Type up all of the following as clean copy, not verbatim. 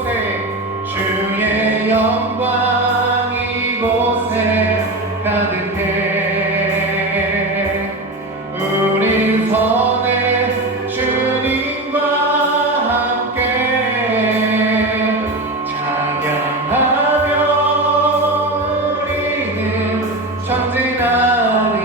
이곳에 주의 영광 이곳에 가득해. 우리 손에 주님과 함께 찬양하며 우리는 전진하리.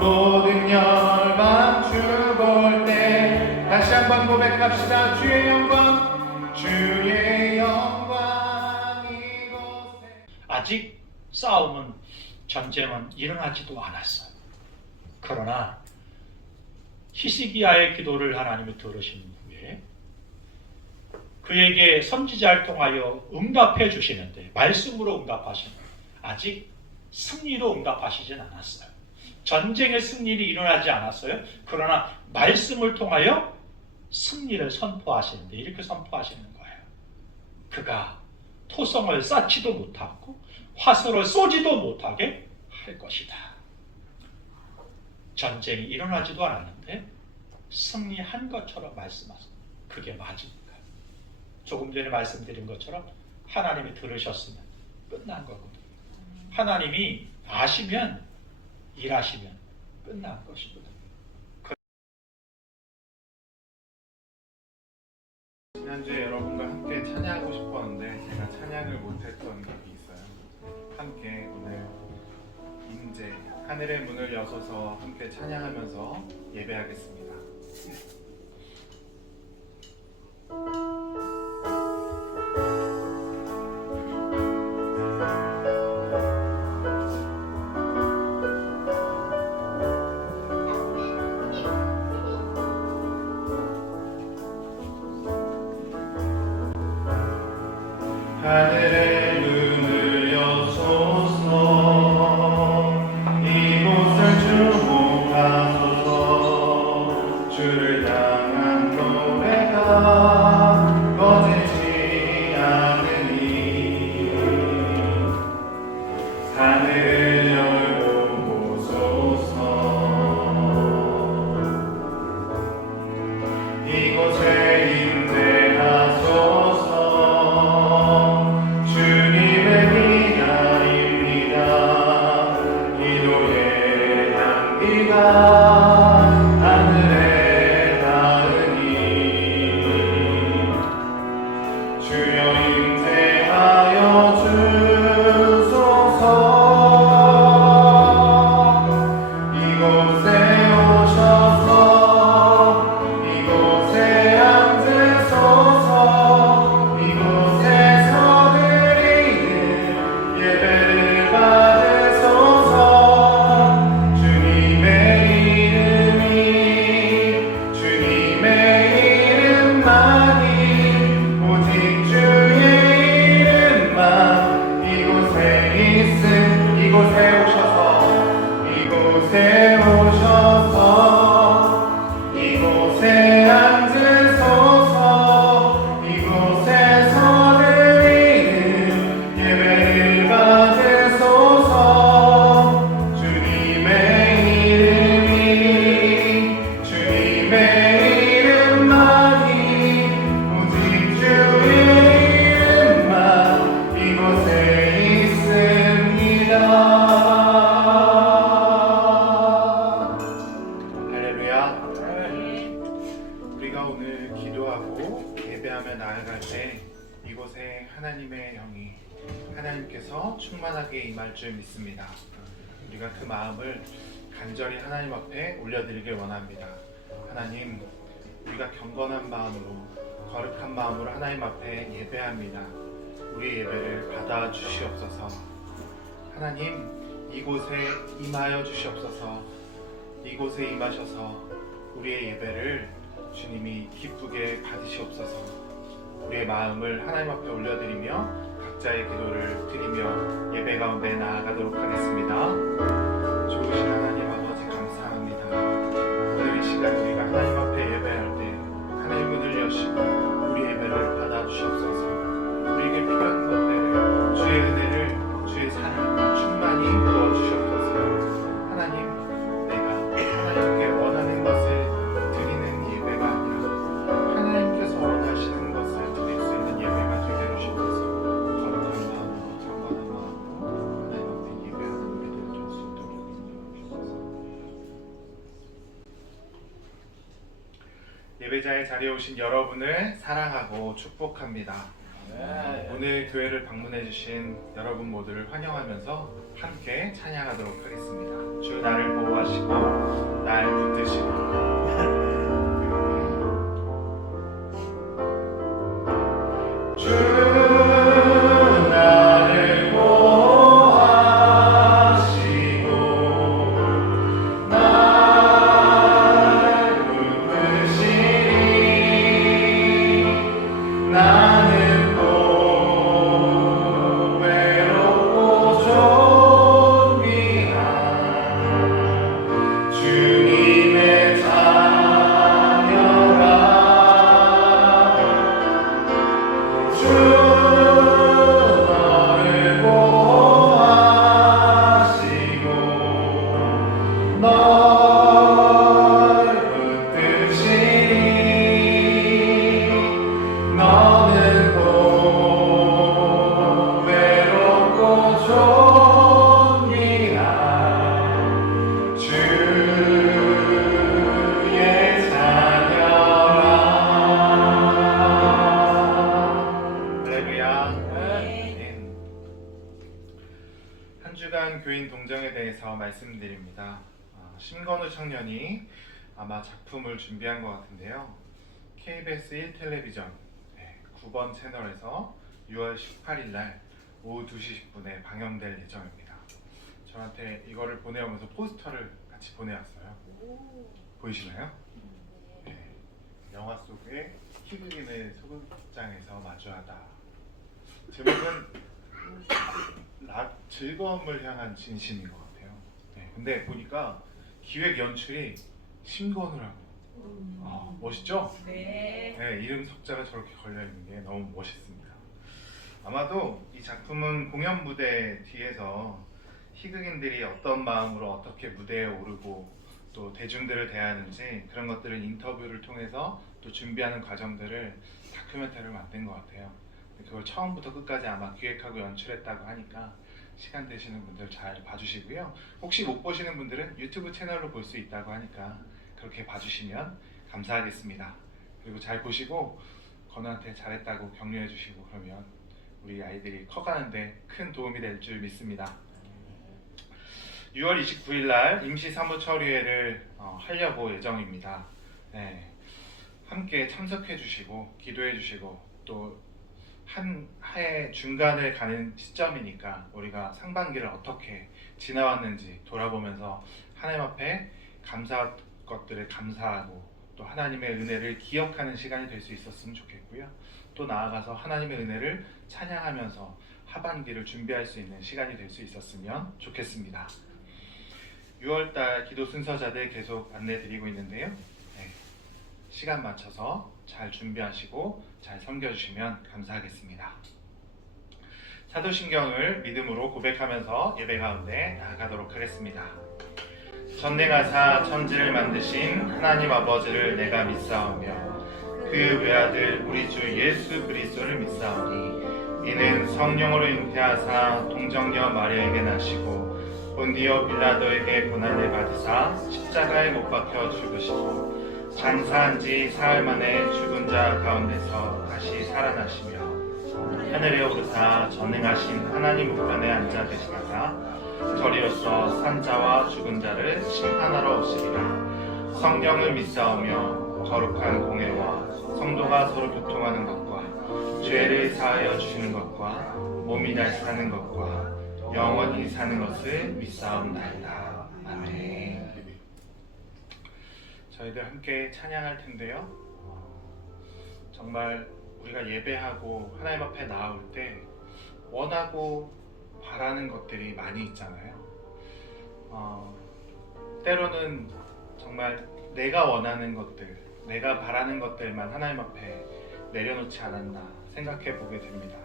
모든 열방 주 볼 때 다시 한번 고백합시다. 주의 영광, 주의 영광 이곳에. 아직 싸움은, 전쟁은 일어나지도 않았어요. 그러나 히스기야의 기도를 하나님이 들으신 후에 그에게 선지자를 통하여 응답해 주시는데, 말씀으로 응답하시는, 아직 승리로 응답하시진 않았어요. 전쟁의 승리는 일어나지 않았어요. 그러나 말씀을 통하여 승리를 선포하시는데, 이렇게 선포하시는 거예요. 그가 토성을 쌓지도 못하고 화살을 쏘지도 못하게 할 것이다. 전쟁이 일어나지도 않았는데 승리한 것처럼 말씀하십니다. 그게 맞습니까? 조금 전에 말씀드린 것처럼 하나님이 들으셨으면 끝난 거거든요. 하나님이 아시면, 일하시면 끝난 것이거든요. 지난주에 여러분과 함께 찬양하고 싶었는데 제가 찬양을 못했던 적이 있어요. 함께 오늘 임재 하늘의 문을 여서서 함께 찬양하면서 예배하겠습니다. 하늘의 문을 여소서 이곳을 주목하소서. 주를 향한 노래가 꺼지지 않으니 하늘을 열고 보소서. 이곳에 임재하소서. 하늘에 닿으니 주여 임재하여 주소서. 이곳에 오셔서 이곳에 앉으소서. 이곳에서 드리는 예배를 받으소서. 이곳에 오셔서 이곳에 앉으소서. 이곳에서 드리는 예배를 받으소서. 주님의 이름만이 오직 주의 이름만 이곳에 있습니다. 우리가 오늘 기도하고 예배하며 나아갈 때 이곳에 하나님의 영이, 하나님께서 충만하게 임할 줄 믿습니다. 우리가 그 마음을 간절히 하나님 앞에 올려드리길 원합니다. 하나님, 우리가 경건한 마음으로, 거룩한 마음으로 하나님 앞에 예배합니다. 우리의 예배를 받아 주시옵소서. 하나님, 이곳에 임하여 주시옵소서. 이곳에 임하셔서 우리의 예배를 주님이 기쁘게 받으시옵소서. 우리의 마음을 하나님 앞에 올려드리며 각자의 기도를 드리며 예배 가운데 나아가도록 하겠습니다. 좋으신 하나님 아버지 감사합니다. 오늘 이 시간 우리가 하나님 앞에 예배할 때 하나님 문을 여시고 우리 예배를 받아주시옵소서. 우리에게 필요한 것들을, 주의 은혜를, 주의 사랑을 충만히 부어주시옵소서. 하나님, 내가 하나님께 원하는 것을 드리는 예배가 아니라 하나님께서 예배자의 자리에 오신 여러분을 사랑하고 축복합니다. 오늘 교회를 방문해 주신 여러분 모두를 환영하면서 함께 찬양하도록 하겠습니다. 주 나를 보호하시고 날 붙드시고 주 나를 보호하시고 날 붙드시니 나는 또 외롭고 존귀한 주님의 자녀라. 주 너를 보호하시고 널 붙드시니 너는 또 외롭고 존귀한 주의 자녀라. 할렐루야. 한 주간 교인 동정에 대해서 말씀드립니다. 심건우 청년이 아마 작품을 준비한 것 같은데요. KBS 1텔레비전 9번 채널에서 6월 18일 날 오후 2시 10분에 방영될 예정입니다. 저한테 이거를 보내오면서 포스터를 같이 보내왔어요. 보이시나요? 네. 영화 속의 희극인의 소극장에서 마주하다. 제목은 즐거움을 향한 진심인 것 같아요. 네. 근데 보니까 기획 연출이 심건우라고. 멋있죠? 네. 네, 이름 석자가 저렇게 걸려있는 게 너무 멋있습니다. 아마도 이 작품은 공연 무대 뒤에서 희극인들이 어떤 마음으로 어떻게 무대에 오르고 또 대중들을 대하는지 그런 것들을 인터뷰를 통해서 또 준비하는 과정들을 다큐멘터리를 만든 것 같아요. 그걸 처음부터 끝까지 아마 기획하고 연출했다고 하니까 시간 되시는 분들 잘 봐주시고요. 혹시 못 보시는 분들은 유튜브 채널로 볼 수 있다고 하니까 그렇게 봐주시면 감사하겠습니다. 그리고 잘 보시고 건우한테 잘했다고 격려해 주시고 그러면 우리 아이들이 커가는데 큰 도움이 될 줄 믿습니다. 6월 29일 날 임시 사무 처리회를 하려고 예정입니다. 네, 함께 참석해 주시고 기도해 주시고 또 한 해 중간을 가는 시점이니까 우리가 상반기를 어떻게 지나왔는지 돌아보면서 하나님 앞에 감사할 것들을 감사하고 또 하나님의 은혜를 기억하는 시간이 될 수 있었으면 좋겠고요. 또 나아가서 하나님의 은혜를 찬양하면서 하반기를 준비할 수 있는 시간이 될 수 있었으면 좋겠습니다. 6월달 기도 순서자들 계속 안내드리고 있는데요. 네, 시간 맞춰서 잘 준비하시고 잘 섬겨주시면 감사하겠습니다. 사도신경을 믿음으로 고백하면서 예배 가운데 나아가도록 하겠습니다. 전능하사 천지를 만드신 하나님 아버지를 내가 믿사오며 그 외아들 우리 주 예수 그리스도를 믿사오니 이는 성령으로 잉태하사 동정녀 마리아에게 나시고 본디오 빌라도에게 고난을 받으사 십자가에 못 박혀 죽으시고 장사한 지 사흘 만에 죽은 자 가운데서 다시 살아나시며 하늘에 오르사 전능하신 하나님 우편에 앉아 계시다가 저리로서 산자와 죽은 자를 심판하러 오시리라. 성령을 믿사오며 거룩한 공회와 성도가 서로 교통하는 것과 죄를 사하여 주시는 것과 몸이 다시 사는 것과 영원히 사는 것을 믿사옵나이다. 아멘. 저희들 함께 찬양할 텐데요. 정말 우리가 예배하고 하나님 앞에 나올 때 원하고 바라는 것들이 많이 있잖아요. 때로는 정말 내가 원하는 것들, 내가 바라는 것들만 하나님 앞에 내려놓지 않았나 생각해 보게 됩니다.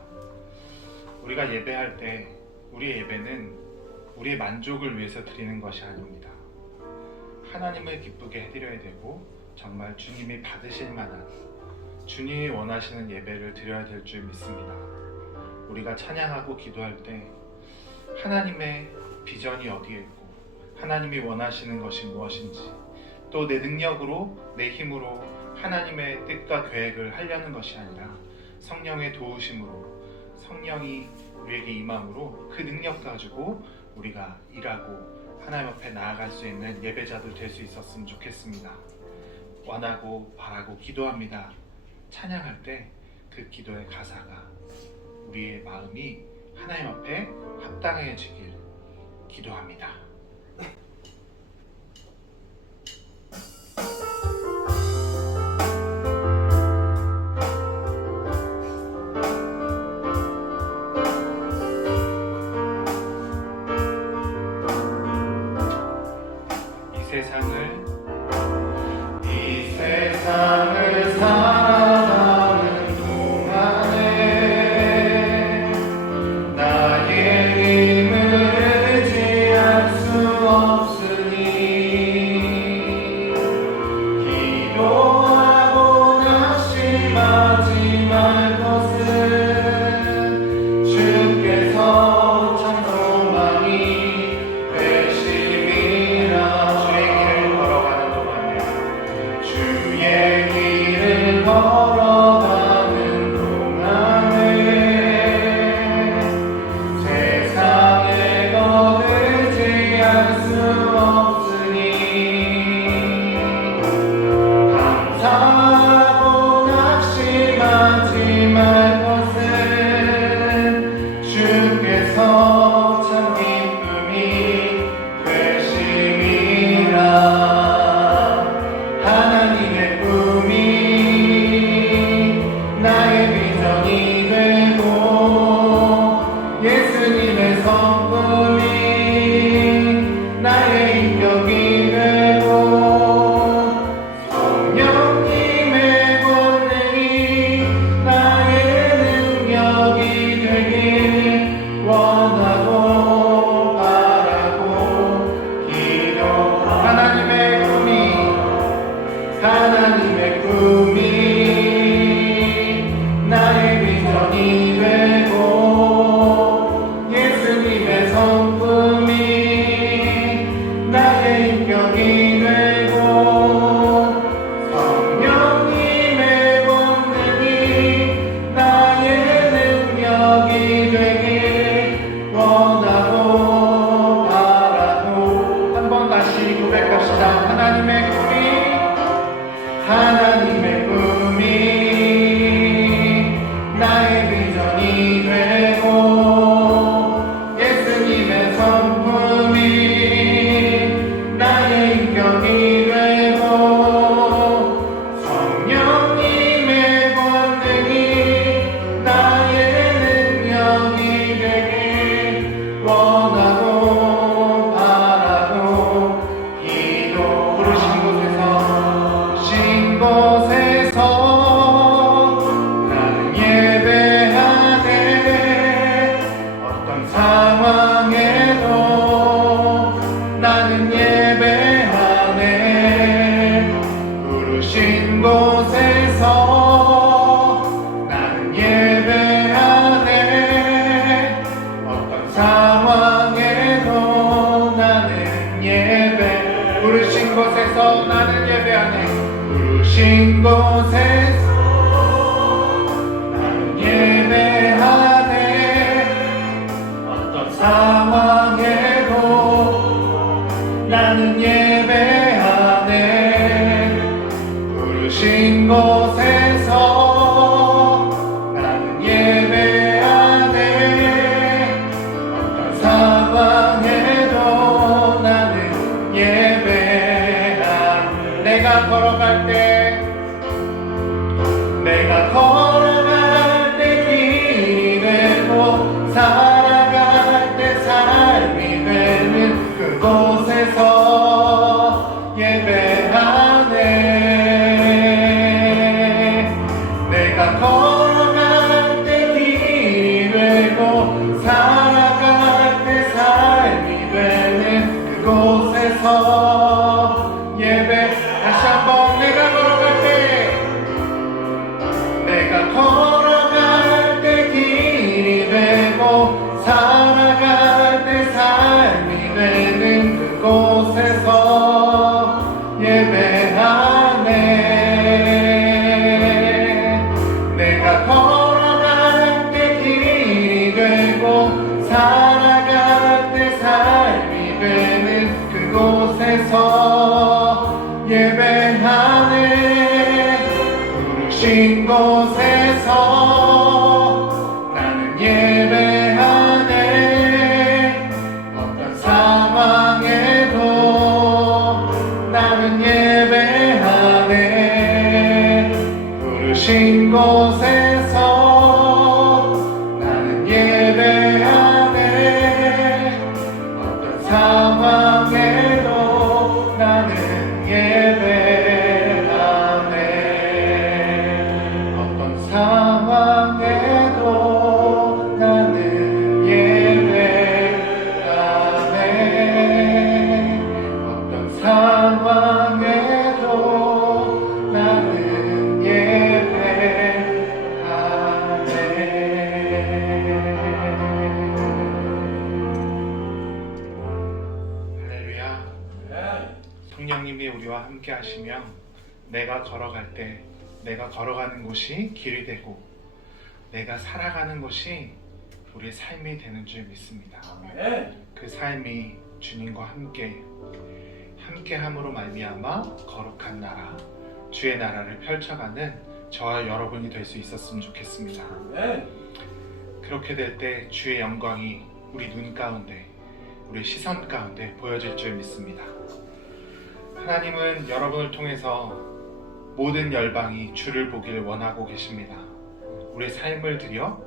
우리가 예배할 때 우리의 예배는 우리의 만족을 위해서 드리는 것이 아닙니다. 하나님을 기쁘게 해드려야 되고 정말 주님이 받으실 만한, 주님이 원하시는 예배를 드려야 될 줄 믿습니다. 우리가 찬양하고 기도할 때 하나님의 비전이 어디에 있고 하나님이 원하시는 것이 무엇인지, 또 내 능력으로 내 힘으로 하나님의 뜻과 계획을 하려는 것이 아니라 성령의 도우심으로, 성령이 우리에게 임함으로 그 능력 가지고 우리가 일하고 하나님 앞에 나아갈 수 있는 예배자들 될 수 있었으면 좋겠습니다. 원하고 바라고 기도합니다. 찬양할 때 그 기도의 가사가 우리의 마음이 하나님 앞에 합당해지길 기도합니다. 이 세상을 살아가는 동안에 나의 힘을 의지할 수 없으니 기도하고 낙심하지 말 것은 주께서 찬송하니 걸어가는 동안에 세상의 것 의지할 수 없으니 감사하고 낙심하지 말 것은 주께서 참 기쁨이 되심이라. 하나님의 꿈이 나의 비전이 되고 예수님의 성품이 나의 인격이 되고 성령님의 권능이 나의 능력이 되길 원하고 바라고 기도. 하나님의 꿈이 나의 비전이 되고 예수님의 성품이 나의 인격이 되고 성령님의 권능이 나의 능력이 되길 원하고 바라고. 한 번 다시 고백합시다. 하나님의 꿈이 나의 비전이 되고 예수님의 성품이 나의 인격이 되고 성령님의 권능이 나의 능력이 되길 원하고 바라고 기도. 부르신 곳에서 나는 예배하네. 어떤 상황에도 나는 예배하네. 부르신 곳에서 나는 예배하네. 어떤 상황에도 나는 예배. 부르신 곳에서 나는 예배하네. 부르신 곳에서 나는 예배하네. 어떤 상황에도 나는 예배하네. 부르신 곳에서 나는 예배하네. 어떤 상황에도 나는 예배하네. 내가 걸어갈 때 길이 되고 살아갈 때 삶이 되는 그곳에서 예배하네. 내가 걸어갈 때 길이 되고 살아갈 때 삶이 되는 그곳에서 예배. 다시 한번 내가 걸어갈 때 길이 되고 살아갈 때 삶이 되는 그곳에서 예배하네. 이곳에서 나는 예배하네. 어떤 상황에도 나는 예배하네. 어떤 상황에도 나는 예배하네. 어떤 상황에도 나는 할렐루야. 성령님이 우리와 함께 하시며 내가 걸어갈 때 내가 걸어가는 곳이 길이 되고 내가 살아가는 곳이 우리의 삶이 되는 줄 믿습니다. 그 삶이 주님과 함께함으로 말미암아 거룩한 나라, 주의 나라를 펼쳐가는 저와 여러분이 될 수 있었으면 좋겠습니다. 그렇게 될 때 주의 영광이 우리 눈 가운데, 우리 시선 가운데 보여질 줄 믿습니다. 하나님은 여러분을 통해서 모든 열방이 주를 보길 원하고 계십니다. 우리의 삶을 드려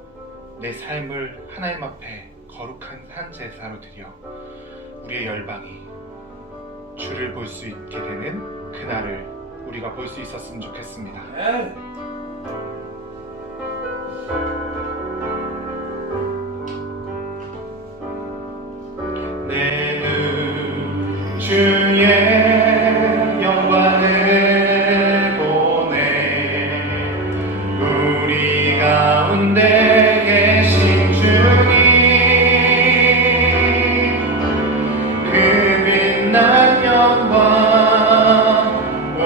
내 삶을 하나님 앞에 거룩한 산 제사로 드려 우리의 열방이 주를 볼 수 있게 되는 그날을 우리가 볼 수 있었으면 좋겠습니다. 내 눈 주의 영광을 보네. 우리 가운데 계신 주님, 그 빛난 영광 온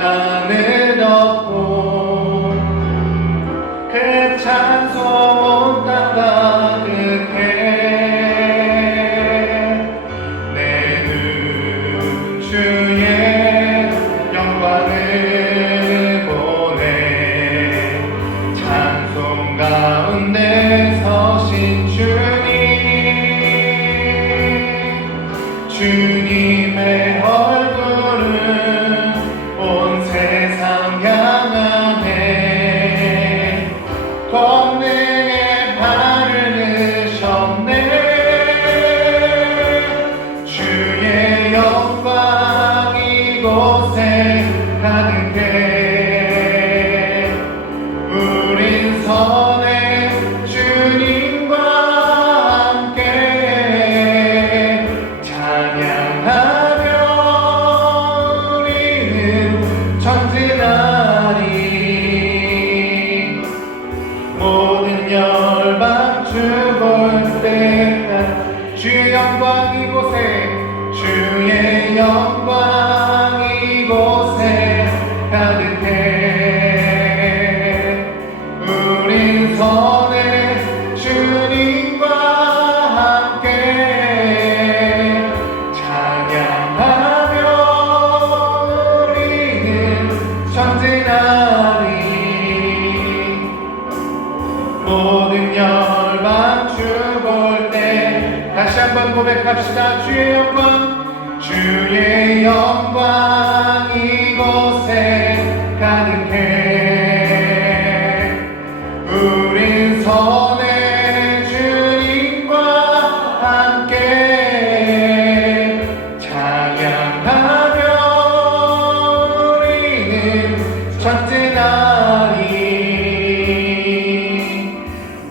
하늘 덮고 그 찬송 온 땅 가득해. 주의 영광을 보내. 찬송 가운데 서신 주님의 얼굴은 온 세상 향하네. 권능의 발을 드셨네. 주의 영광 이곳에 가득해. 우린 선의 주님과 함께 찬양하며 우리는 전진하리. 모든 열방 주 볼 때까지 주의 영광 이곳에, 주의 영광 이곳에 가득해. 우린 선의 주님과 함께 찬양하며 우리는 전진하리. 모든 열방 주 볼 때 다시 한번 고백합시다. 주의 영광, 주의 영광 이곳에 가득해. 우린 선의 주님과 함께 찬양하며 우리는 전진하리.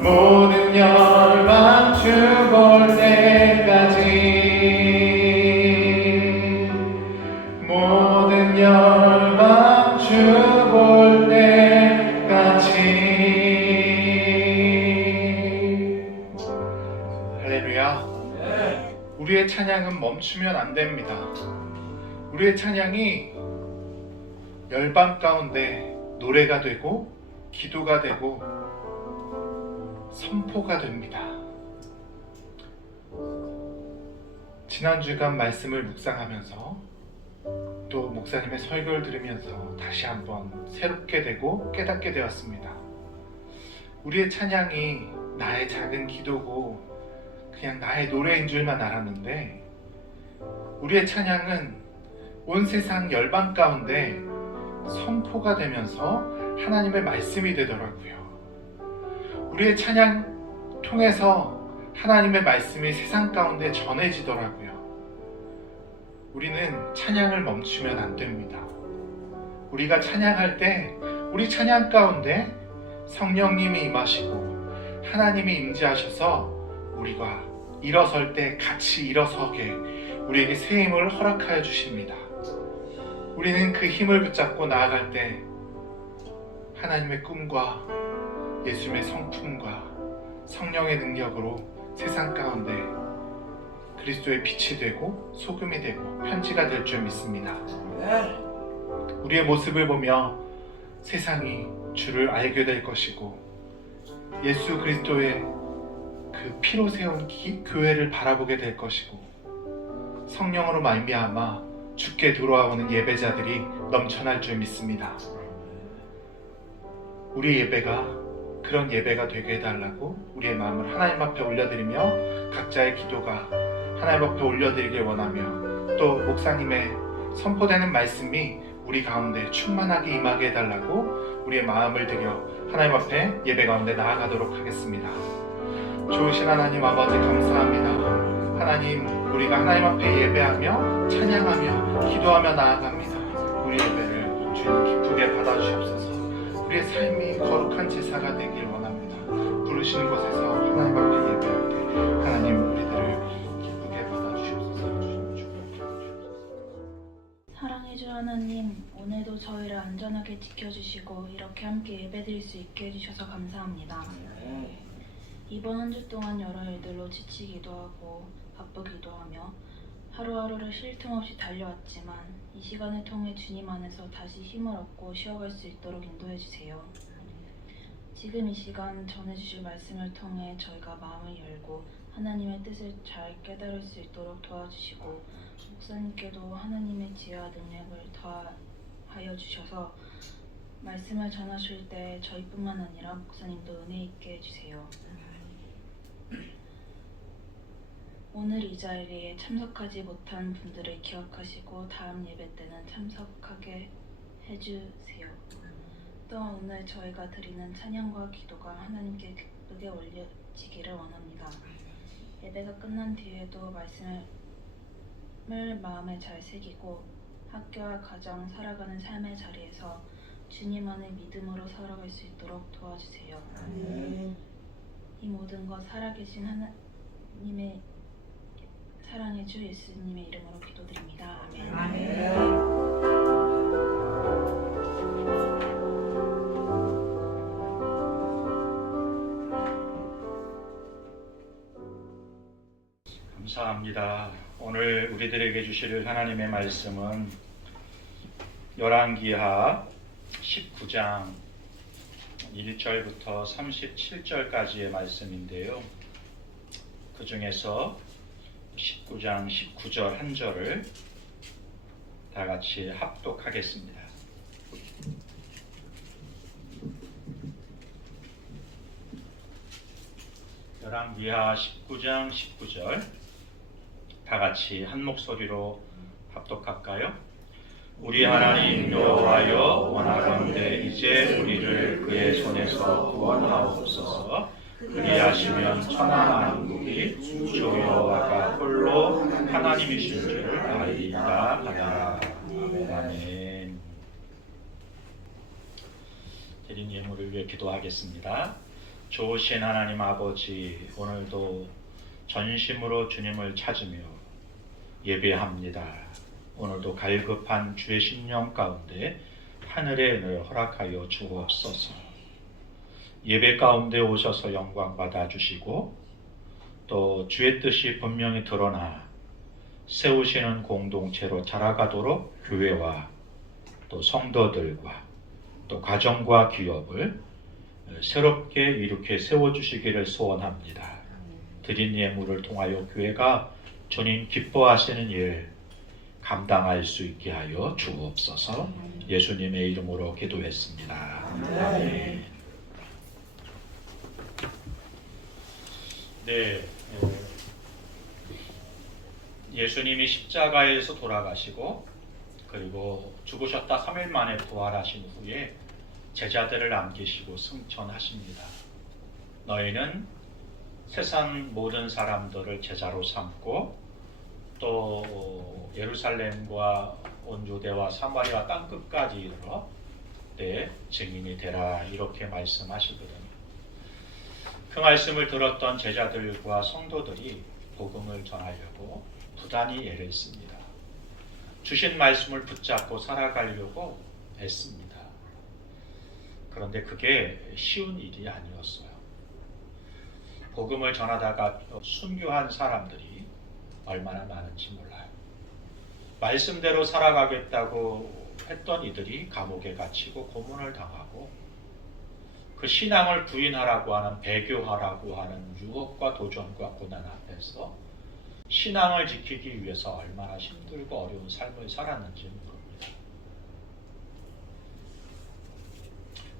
모든 열방 주 볼 때까지, 모든 열방 주 볼 때까지. 할렐루야. 우리의 찬양은 멈추면 안 됩니다. 우리의 찬양이 열방 가운데 노래가 되고 기도가 되고 선포가 됩니다. 지난 주간 말씀을 묵상하면서 또 목사님의 설교를 들으면서 다시 한번 새롭게 되고 깨닫게 되었습니다. 우리의 찬양이 나의 작은 기도고 그냥 나의 노래인 줄만 알았는데, 우리의 찬양은 온 세상 열방 가운데 선포가 되면서 하나님의 말씀이 되더라고요. 우리의 찬양 통해서 하나님의 말씀이 세상 가운데 전해지더라고요. 우리는 찬양을 멈추면 안 됩니다. 우리가 찬양할 때 우리 찬양 가운데 성령님이 임하시고 하나님이 임재하셔서 우리가 일어설 때 같이 일어서게 우리에게 새 힘을 허락하여 주십니다. 우리는 그 힘을 붙잡고 나아갈 때 하나님의 꿈과 예수님의 성품과 성령의 능력으로 세상 가운데 그리스도의 빛이 되고 소금이 되고 편지가 될 줄 믿습니다. 우리의 모습을 보며 세상이 주를 알게 될 것이고 예수 그리스도의 그 피로 세운 교회를 바라보게 될 것이고 성령으로 말미암아 주께 돌아오는 예배자들이 넘쳐날 줄 믿습니다. 우리 예배가 그런 예배가 되게 해달라고 우리의 마음을 하나님 앞에 올려드리며 각자의 기도가 하나님 앞에 올려드리길 원하며 또 목사님의 선포되는 말씀이 우리 가운데 충만하게 임하게 해달라고 우리의 마음을 들여 하나님 앞에 예배 가운데 나아가도록 하겠습니다. 좋으신 하나님 아버지 감사합니다. 하나님, 우리가 하나님 앞에 예배하며 찬양하며 기도하며 나아갑니다. 우리 예배를 주님 기쁘게 받아주시옵소서. 우리의 삶이 거룩한 제사가 되길 원합니다. 부르시는 곳에서 하나님 앞에 예배할 때 하나님 우리들을 기쁘게 받아주시옵소서. 사랑해 주 하나님, 오늘도 저희를 안전하게 지켜주시고 이렇게 함께 예배드릴 수 있게 해주셔서 감사합니다. 이번 한 주 동안 여러 일들로 지치기도 하고 바쁘기도 하며 하루하루를 쉴 틈 없이 달려왔지만 이 시간을 통해 주님 안에서 다시 힘을 얻고 쉬어갈 수 있도록 인도해 주세요. 지금 이 시간 전해주실 말씀을 통해 저희가 마음을 열고 하나님의 뜻을 잘 깨달을 수 있도록 도와주시고 목사님께도 하나님의 지혜와 능력을 더하여 주셔서 말씀을 전하실 때 저희뿐만 아니라 목사님도 은혜 있게 해주세요. 오늘 이 자리에 참석하지 못한 분들을 기억하시고 다음 예배 때는 참석하게 해주세요. 또한 오늘 저희가 드리는 찬양과 기도가 하나님께 기쁘게 올려지기를 원합니다. 예배가 끝난 뒤에도 말씀을 마음에 잘 새기고 학교와 가정, 살아가는 삶의 자리에서 주님 안에 믿음으로 살아갈 수 있도록 도와주세요. 이 모든 것 살아계신 하나님의 사랑의 주 예수님의 이름으로 기도드립니다. 아멘. 감사합니다. 오늘 우리들에게 주실 하나님의 말씀은 열왕기하 19장 1절부터 37절까지의 말씀인데요. 그 중에서 19장 19절 한 절을 다 같이 합독하겠습니다. 열왕기하 19장 19절 다 같이 한 목소리로 합독할까요? 우리 하나님 여호와여, 원하건대 이제 우리를 그의 손에서 구원하옵소서. 그리하시면 천하 만국이 주 여호와가 홀로 하나님이신 줄을 알리라 하라. 아멘. 드린 예물을 위해 기도하겠습니다. 좋으신 하나님 아버지, 오늘도 전심으로 주님을 찾으며 예배합니다. 오늘도 갈급한 주의 심령 가운데 하늘의 은혜를 허락하여 주옵소서. 예배 가운데 오셔서 영광 받아주시고 또 주의 뜻이 분명히 드러나 세우시는 공동체로 자라가도록 교회와 또 성도들과 또 가정과 기업을 새롭게 이렇게 세워주시기를 소원합니다. 드린 예물을 통하여 교회가 주님 기뻐하시는 일 감당할 수 있게 하여 주옵소서. 예수님의 이름으로 기도했습니다. 아멘. 네, 예수님이 십자가에서 돌아가시고 그리고 죽으셨다 3일 만에 부활하신 후에 제자들을 남기시고 승천하십니다. 너희는 세상 모든 사람들을 제자로 삼고 또 예루살렘과 온 유대와 사마리아 땅끝까지 이르러 내 증인이 되라, 이렇게 말씀하시거든요. 그 말씀을 들었던 제자들과 성도들이 복음을 전하려고 부단히 애를 씁니다. 주신 말씀을 붙잡고 살아가려고 애씁니다. 그런데 그게 쉬운 일이 아니었어요. 복음을 전하다가 순교한 사람들이 얼마나 많은지 몰라요. 말씀대로 살아가겠다고 했던 이들이 감옥에 갇히고 고문을 당하고 그 신앙을 부인하라고 하는, 배교하라고 하는 유혹과 도전과 고난 앞에서 신앙을 지키기 위해서 얼마나 힘들고 어려운 삶을 살았는지 모릅니다.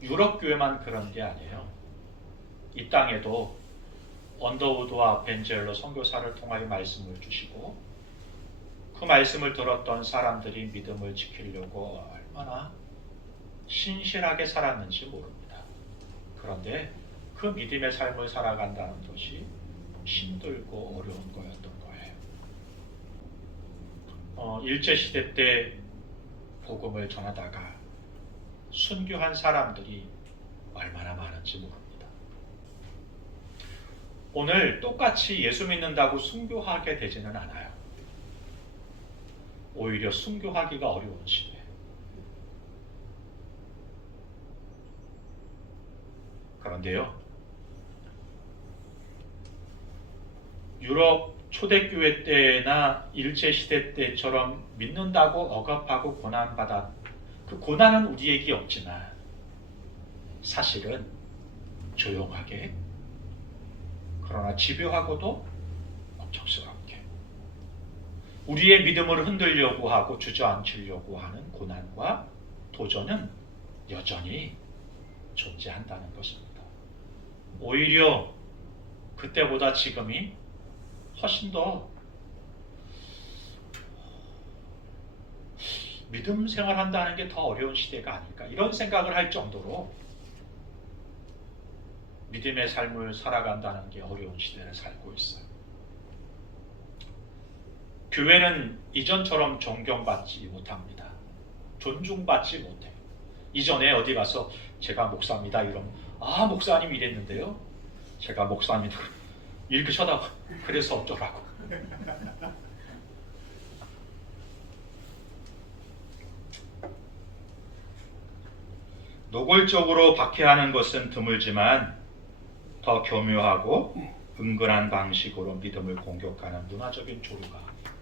유럽 교회만 그런 게 아니에요. 이 땅에도 언더우드와 벤젤로 선교사를 통하여 말씀을 주시고 그 말씀을 들었던 사람들이 믿음을 지키려고 얼마나 신실하게 살았는지 모릅니다. 그런데 그 믿음의 삶을 살아간다는 것이 힘들고 어려운 거였던 거예요. 일제시대 때 복음을 전하다가 순교한 사람들이 얼마나 많은지 모릅니다. 오늘 똑같이 예수 믿는다고 순교하게 되지는 않아요. 오히려 순교하기가 어려운 시대. 그런데요, 유럽 초대교회 때나 일제시대 때처럼 믿는다고 억압하고 고난받아, 그 고난은 우리에게 없지만 사실은 조용하게, 그러나 집요하고도 엄청스럽게 우리의 믿음을 흔들려고 하고 주저앉히려고 하는 고난과 도전은 여전히 존재한다는 것입니다. 오히려 그때보다 지금이 훨씬 더 믿음 생활한다는 게 더 어려운 시대가 아닐까, 이런 생각을 할 정도로 믿음의 삶을 살아간다는 게 어려운 시대를 살고 있어요. 교회는 이전처럼 존경받지 못합니다. 존중받지 못해요. 이전에 어디 가서 제가 목사입니다 이러면, 아, 목사님 이랬는데요, 제가 목사입니다 이렇게 쳐다봐. 그래서 어쩌라고. 노골적으로 박해하는 것은 드물지만 더 교묘하고 은근한 방식으로 믿음을 공격하는 문화적인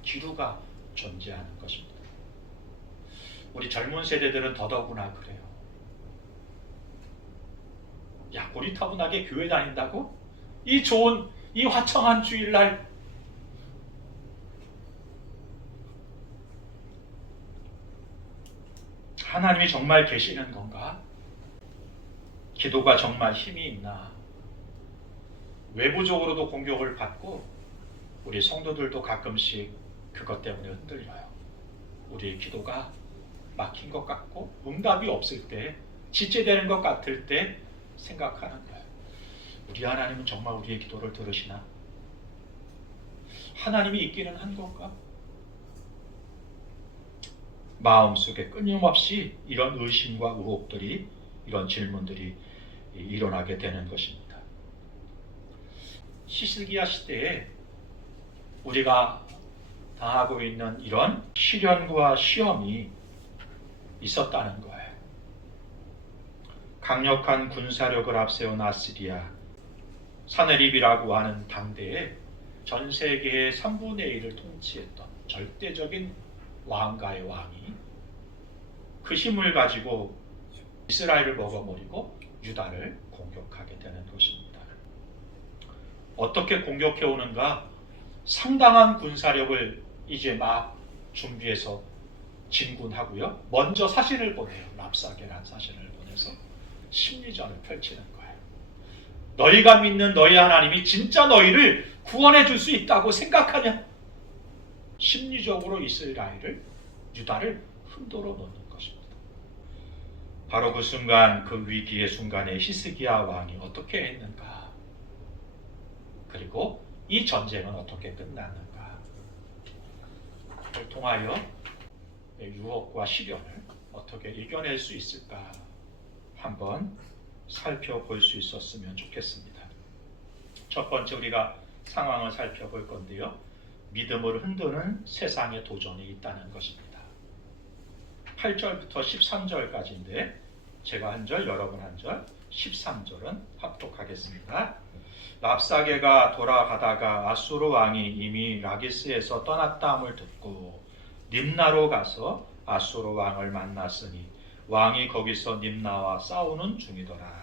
기류가 존재하는 것입니다. 우리 젊은 세대들은 더더구나 그래요. 야, 고리타분하게 교회 다닌다고? 이 좋은, 이 화창한 주일날 하나님이 정말 계시는 건가? 기도가 정말 힘이 있나? 외부적으로도 공격을 받고 우리 성도들도 가끔씩 그것 때문에 흔들려요. 우리의 기도가 막힌 것 같고 응답이 없을 때, 지체되는 것 같을 때 생각하는 거예요. 우리 하나님은 정말 우리의 기도를 들으시나? 하나님이 있기는 한 건가? 마음속에 끊임없이 이런 의심과 의혹들이, 이런 질문들이 일어나게 되는 것입니다. 히스기야 시대에 우리가 당하고 있는 이런 시련과 시험이 있었다는 거예요. 강력한 군사력을 앞세운 아시리아, 사네립이라고 하는 당대에 전 세계의 3분의 1을 통치했던 절대적인 왕가의 왕이 그 힘을 가지고 이스라엘을 먹어버리고 유다를 공격하게 되는 것입니다. 어떻게 공격해 오는가? 상당한 군사력을 이제 막 준비해서 진군하고요. 먼저 사신을 보내요. 랍사게라는 사신을 보내서 심리전을 펼치는 거예요. 너희가 믿는 너희 하나님이 진짜 너희를 구원해 줄 수 있다고 생각하냐? 심리적으로 이스라엘을, 유다를 흔들어 놓는 것입니다. 바로 그 순간, 그 위기의 순간에 히스기야 왕이 어떻게 했는가? 그리고 이 전쟁은 어떻게 끝났는가? 를 통하여 유혹과 시련을 어떻게 이겨낼 수 있을까? 한번 살펴볼 수 있었으면 좋겠습니다. 첫 번째 우리가 상황을 살펴볼 건데요. 믿음을 흔드는 세상의 도전이 있다는 것입니다. 8절부터 13절까지인데 제가 한 절, 여러분 한 절, 13절은 합독하겠습니다. 랍사게가 돌아가다가 아수르 왕이 이미 라기스에서 떠났다함을 듣고 림나로 가서 아수르 왕을 만났으니 왕이 거기서 림나와 싸우는 중이더라.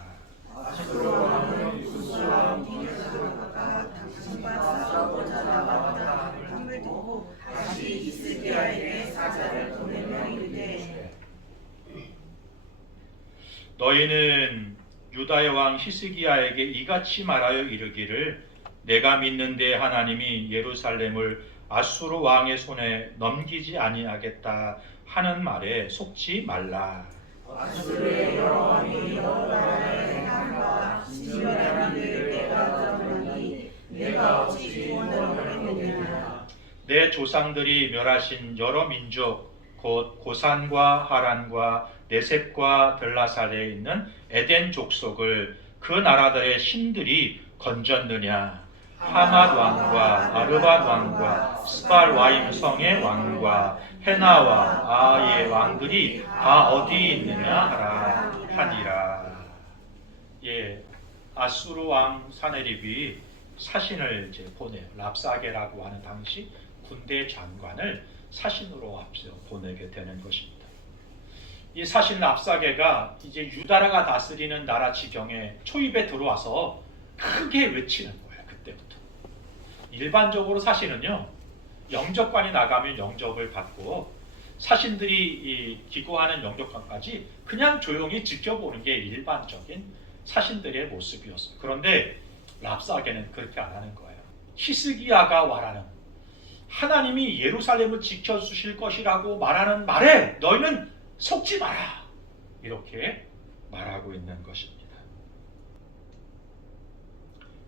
아수르 왕은 구스왕 디르스가 당신과 싸우고자 나왔다 함을 듣고 다시 히스기야에게 사자를 보내며 이르되 너희는 유다의 왕 히스기야에게 이같이 말하여 이르기를 내가 믿는데 하나님이 예루살렘을 아수르 왕의 손에 넘기지 아니하겠다 하는 말에 속지 말라. 아수르의 여러 왕이 여러 나라의 행함과 진멸한 일을 내가 들으니 내가 어찌 구원을 하겠느냐. 내 조상들이 멸하신 여러 민족 곧 고산과 하란과 네셉과 들라살에 있는 에덴 족속을 그 나라들의 신들이 건졌느냐. 하맛 왕과 아르밧 왕과 스발와임 성의 왕과 헤나와 아의 왕들이 다 어디 있느냐 하라 하니라. 예, 아수르 왕 사네립이 사신을 이제 보내요. 랍사게라고 하는 당시 군대 장관을 사신으로 앞서 보내게 되는 것입니다. 이 사신 랍사게가 이제 유다라가 다스리는 나라 지경에 초입에 들어와서 크게 외치는 거예요. 그때부터. 일반적으로 사신은요, 영접관이 나가면 영접을 받고 사신들이 기고하는 영접관까지 그냥 조용히 지켜보는 게 일반적인 사신들의 모습이었어요. 그런데 랍사게는 그렇게 안 하는 거예요. 히스기야가 말하는 하나님이 예루살렘을 지켜주실 것이라고 말하는 말에 너희는 속지 마라. 이렇게 말하고 있는 것입니다.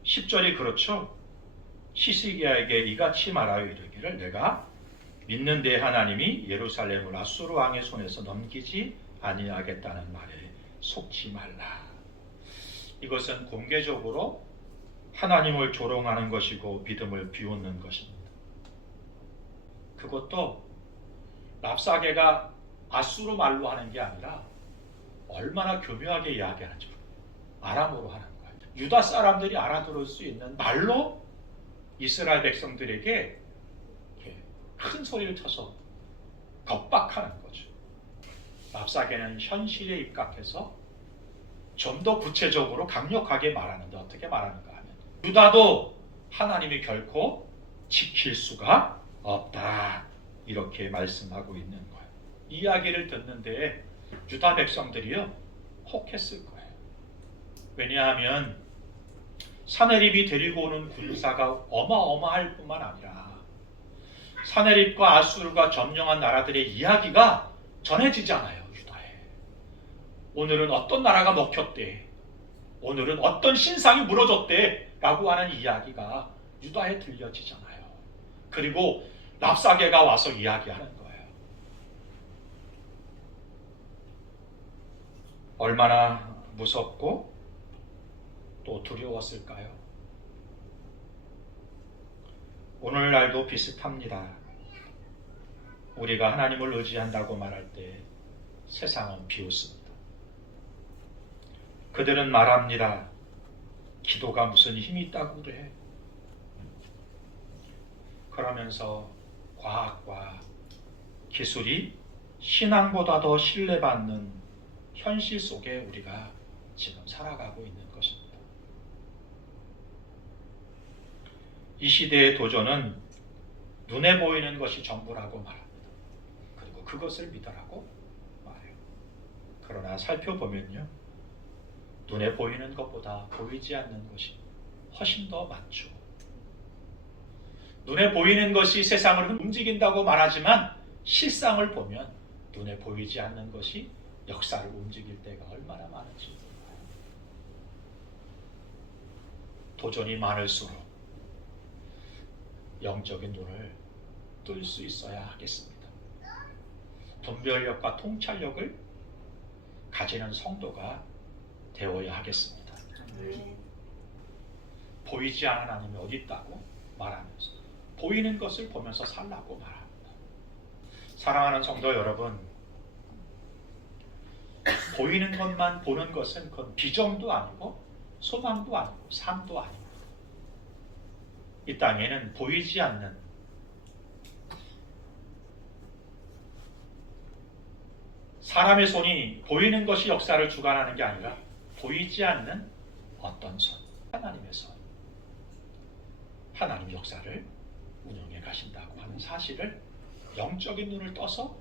10절이 그렇죠. 히스기야에게 이같이 말하여 이르기를 내가 믿는데 하나님이 예루살렘을 아수르 왕의 손에서 넘기지 아니하겠다는 말에 속지 말라. 이것은 공개적으로 하나님을 조롱하는 것이고 믿음을 비웃는 것입니다. 그것도 랍사게가 아수르 말로 하는 게 아니라 얼마나 교묘하게 이야기하는지 아람어로 하는 거예요. 유다 사람들이 알아들을 수 있는 말로 이스라엘 백성들에게 큰 소리를 쳐서 겁박하는 거죠. 랍사게는 현실에 입각해서 좀 더 구체적으로 강력하게 말하는데 어떻게 말하는가 하면 유다도 하나님이 결코 지킬 수가 없다. 이렇게 말씀하고 있는 거예요. 이야기를 듣는데 유다 백성들이요 혹했을 거예요. 왜냐하면 사네립이 데리고 오는 군사가 어마어마할 뿐만 아니라 사네립과 아수르가 점령한 나라들의 이야기가 전해지잖아요. 유다에. 오늘은 어떤 나라가 먹혔대. 오늘은 어떤 신상이 무너졌대. 라고 하는 이야기가 유다에 들려지잖아요. 그리고 랍사게가 와서 이야기하는 거예요. 얼마나 무섭고 또 두려웠을까요? 오늘날도 비슷합니다. 우리가 하나님을 의지한다고 말할 때 세상은 비웃습니다. 그들은 말합니다. 기도가 무슨 힘이 있다고 그래. 그러면서 과학과 기술이 신앙보다 더 신뢰받는 현실 속에 우리가 지금 살아가고 있는 것입니다. 이 시대의 도전은 눈에 보이는 것이 전부라고 말합니다. 그리고 그것을 믿으라고 말해요. 그러나 살펴보면요, 눈에 보이는 것보다 보이지 않는 것이 훨씬 더 많죠. 눈에 보이는 것이 세상을 움직인다고 말하지만 실상을 보면 눈에 보이지 않는 것이 역사를 움직일 때가 얼마나 많은지 몰라요. 도전이 많을수록 영적인 눈을 뜰 수 있어야 하겠습니다. 분별력과 통찰력을 가지는 성도가 되어야 하겠습니다. 보이지 않은 하나님이 어디 있다고 말하면서 보이는 것을 보면서 살라고 말합니다. 사랑하는 성도 여러분, 보이는 것만 보는 것은 그건 비전도 아니고 소망도 아니고 삶도 아닙니다. 이 땅에는 보이지 않는 사람의 손이 보이는 것이 역사를 주관하는 게 아니라 보이지 않는 어떤 손, 하나님의 손, 하나님 역사를 운영해 가신다고 하는 사실을 영적인 눈을 떠서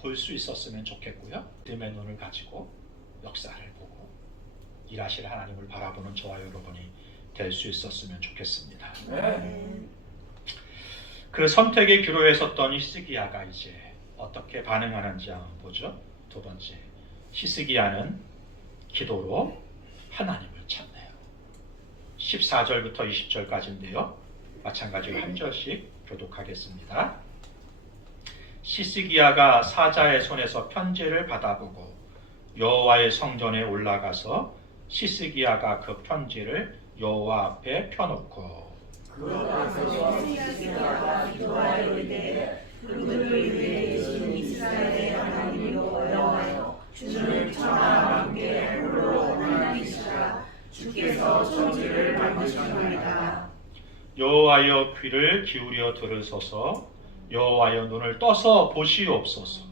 볼 수 있었으면 좋겠고요. 믿음의 눈을 가지고 역사를 보고 일하실 하나님을 바라보는 저와 여러분이 될 수 있었으면 좋겠습니다. 그 선택의 기로에 섰던 히스기야가 이제 어떻게 반응하는지 한번 보죠. 두 번째, 히스기야는 기도로 하나님을 찾네요. 14절부터 20절까지인데요. 마찬가지로 한 절씩 교독하겠습니다. 히스기야가 사자의 손에서 편지를 받아보고 여호와의 성전에 올라가서 히스기야가 그 편지를 여호와 앞에 펴놓고 그러면서 히스기야가 기도하여 이르되 그들을 위해 계신 이스라엘의 하나님 여호와여, 주는 천하 만국의 홀로 하나님이시라. 주께서 천지를 만드셨나이다. 여호와여 귀를 기울여 들으소서. 여호와여 눈을 떠서 보시옵소서.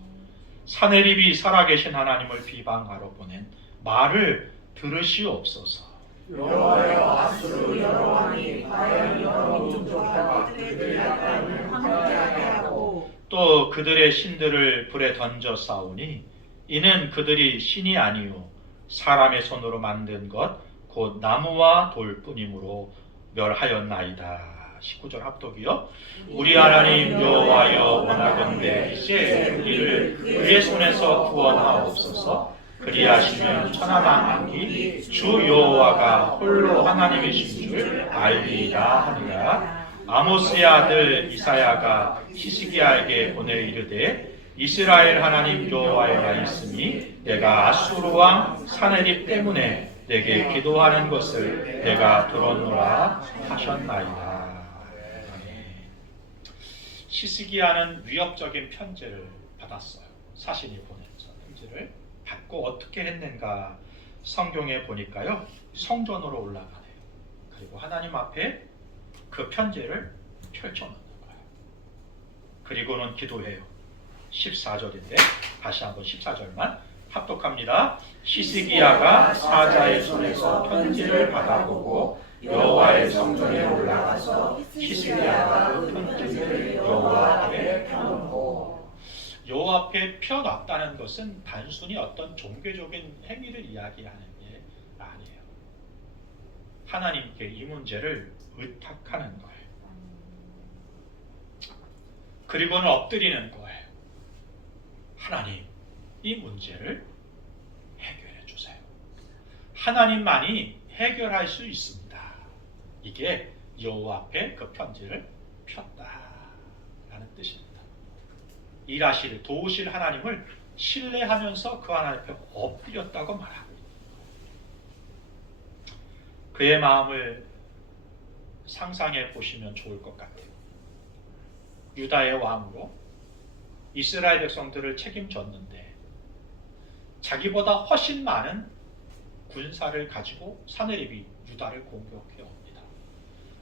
사내립이 살아계신 하나님을 비방하러 보낸 말을 들으시옵소서. 여호와여, 아수르 여러 왕이 과연 여러 민족과 그들의 땅을 황폐하게 하고 또 그들의 신들을 불에 던져 싸우니 이는 그들이 신이 아니요 사람의 손으로 만든 것 곧 나무와 돌뿐이므로 멸하였나이다. 19절 합독이요. 우리 하나님 여호와여, 원하건대 이제 우리를 그의 손에서 구원하옵소서. 그리하시면 천하만국이 주 여호와가 홀로 하나님이신 줄 알리이다 하니라. 아모스의 아들 이사야가 히스기야에게 보내 이르되 이스라엘 하나님 여호와의 말씀이 내가 아수르 왕 사네립 때문에 내게 기도하는 것을 내가 들었노라 하셨나이다. 히스기야는 위협적인 편지를 받았어요. 사신이 보낸 편지를 받고 어떻게 했는가 성경에 보니까요, 성전으로 올라가네요. 그리고 하나님 앞에 그 편지를 펼쳐놓는 거예요. 그리고는 기도해요. 14절인데 다시 한번 14절만 합독합니다. 히스기야가 사자의 손에서 편지를 받아보고 여호와의 성전에 올라가서 히스기야가 그 편지를 여호와 앞에 펴놓고, 여호와 앞에 펴놨다는 것은 단순히 어떤 종교적인 행위를 이야기하는 게 아니에요. 하나님께 이 문제를 의탁하는 거예요. 그리고는 엎드리는 거예요. 하나님, 이 문제를 해결해 주세요. 하나님만이 해결할 수 있습니다. 이게 여호와 앞에 그 편지를 폈다라는 뜻입니다. 일하실, 도우실 하나님을 신뢰하면서 그 하나님 앞에 엎드렸다고 말하고 있는 거예요. 그의 마음을 상상해 보시면 좋을 것 같아요. 유다의 왕으로 이스라엘 백성들을 책임졌는데 자기보다 훨씬 많은 군사를 가지고 사네립이 유다를 공격해 옵니다.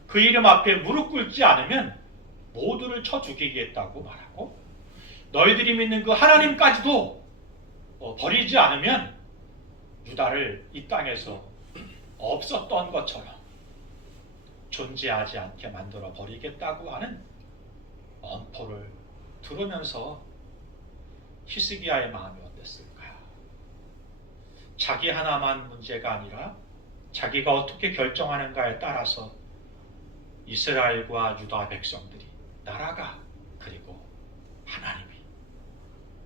그 이름 앞에 무릎 꿇지 않으면 모두를 쳐 죽이겠다고 말하고, 너희들이 믿는 그 하나님까지도 버리지 않으면 유다를 이 땅에서 없었던 것처럼 존재하지 않게 만들어 버리겠다고 하는 엄포를 들으면서 히스기야의 마음이 어땠을까? 자기 하나만 문제가 아니라 자기가 어떻게 결정하는가에 따라서 이스라엘과 유다 백성들이, 나라가, 그리고 하나님이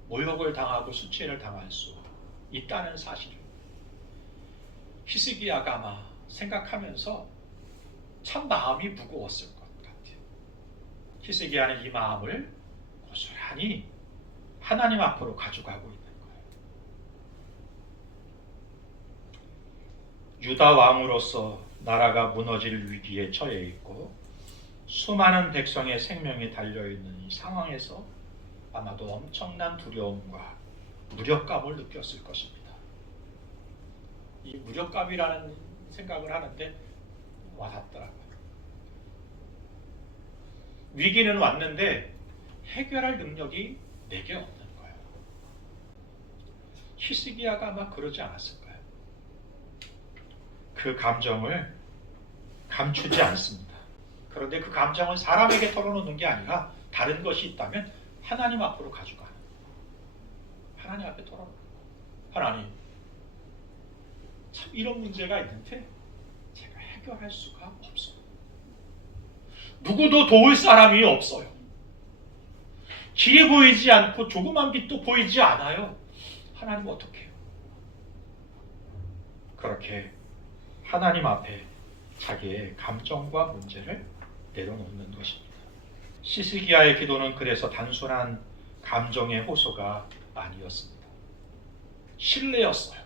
모욕을 당하고 수치를 당할 수 있다는 사실을 히스기야가 아마 생각하면서 참 마음이 무거웠을 것 같아요. 히스기야는 이 마음을 고스란히 하나님 앞으로 가져가고 있는 거예요. 유다 왕으로서 나라가 무너질 위기에 처해 있고 수많은 백성의 생명이 달려있는 이 상황에서 아마도 엄청난 두려움과 무력감을 느꼈을 것입니다. 이 무력감이라는 생각을 하는데 와닿더라고요. 위기는 왔는데 해결할 능력이 내게 없는 거예요. 히스기야가 아마 그러지 않았을까요? 그 감정을 감추지 않습니다. 그런데 그 감정을 사람에게 털어놓는 게 아니라 다른 것이 있다면 하나님 앞으로 가져가는 거예요. 하나님 앞에 털어놓는 거예요. 하나님, 참 이런 문제가 있는데 제가 해결할 수가 없어요. 누구도 도울 사람이 없어요. 길이 보이지 않고 조그만 빛도 보이지 않아요. 하나님 어떻게 해요? 그렇게 하나님 앞에 자기의 감정과 문제를 내려놓는 것입니다. 히스기야의 기도는 그래서 단순한 감정의 호소가 아니었습니다. 신뢰였어요.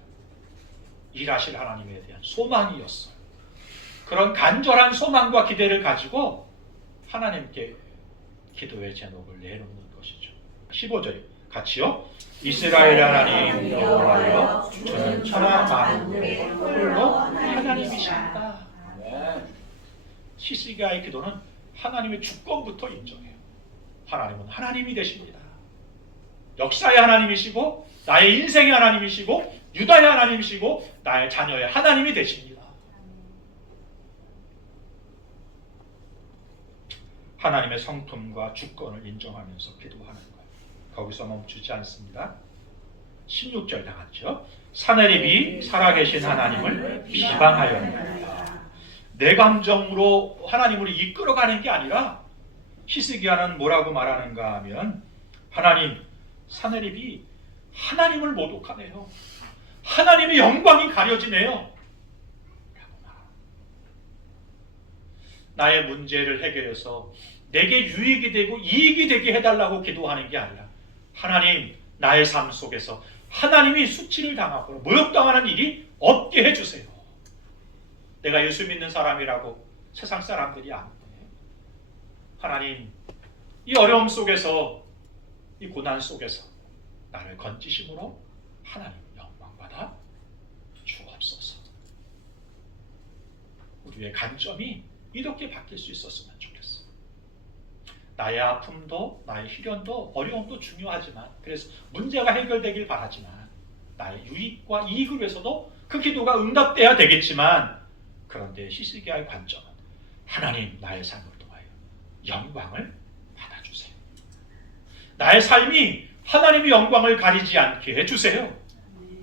일하실 하나님에 대한 소망이었어요. 그런 간절한 소망과 기대를 가지고 하나님께 기도의 제목을 내놓는 것이죠. 15절 같이요. 이스라엘 하나님 여호와여, 주는 천하 만국의 홀로 하나님이십니다. 히스기야의 기도는 하나님의 주권부터 인정해요. 하나님은 하나님이 되십니다. 역사의 하나님이시고 나의 인생의 하나님이시고 유다의 하나님이시고 나의 자녀의 하나님이 되십니다. 하나님의 성품과 주권을 인정하면서 기도하는 거예요. 거기서 멈추지 않습니다. 16절 나갔죠. 사내립이 살아계신 하나님을 비방하였나이다. 내 감정으로 하나님을 이끌어가는 게 아니라 히스기야는 뭐라고 말하는가 하면 하나님, 사내립이 하나님을 모독하네요. 하나님의 영광이 가려지네요. 나의 문제를 해결해서 내게 유익이 되고 이익이 되게 해달라고 기도하는 게 아니라 하나님, 나의 삶 속에서 하나님이 수치를 당하거나 모욕당하는 일이 없게 해주세요. 내가 예수 믿는 사람이라고 세상 사람들이 안 돼. 하나님, 이 어려움 속에서, 이 고난 속에서 나를 건지심으로 하나님 영광받아 주옵소서. 우리의 관점이 이렇게 바뀔 수 있었으면 좋겠어요. 나의 아픔도 나의 희련도 어려움도 중요하지만, 그래서 문제가 해결되길 바라지만 나의 유익과 이익을 위해서도 그 기도가 응답돼야 되겠지만, 그런데 히스기야의 관점은 하나님, 나의 삶을 통하여 영광을 받아주세요. 나의 삶이 하나님의 영광을 가리지 않게 해주세요.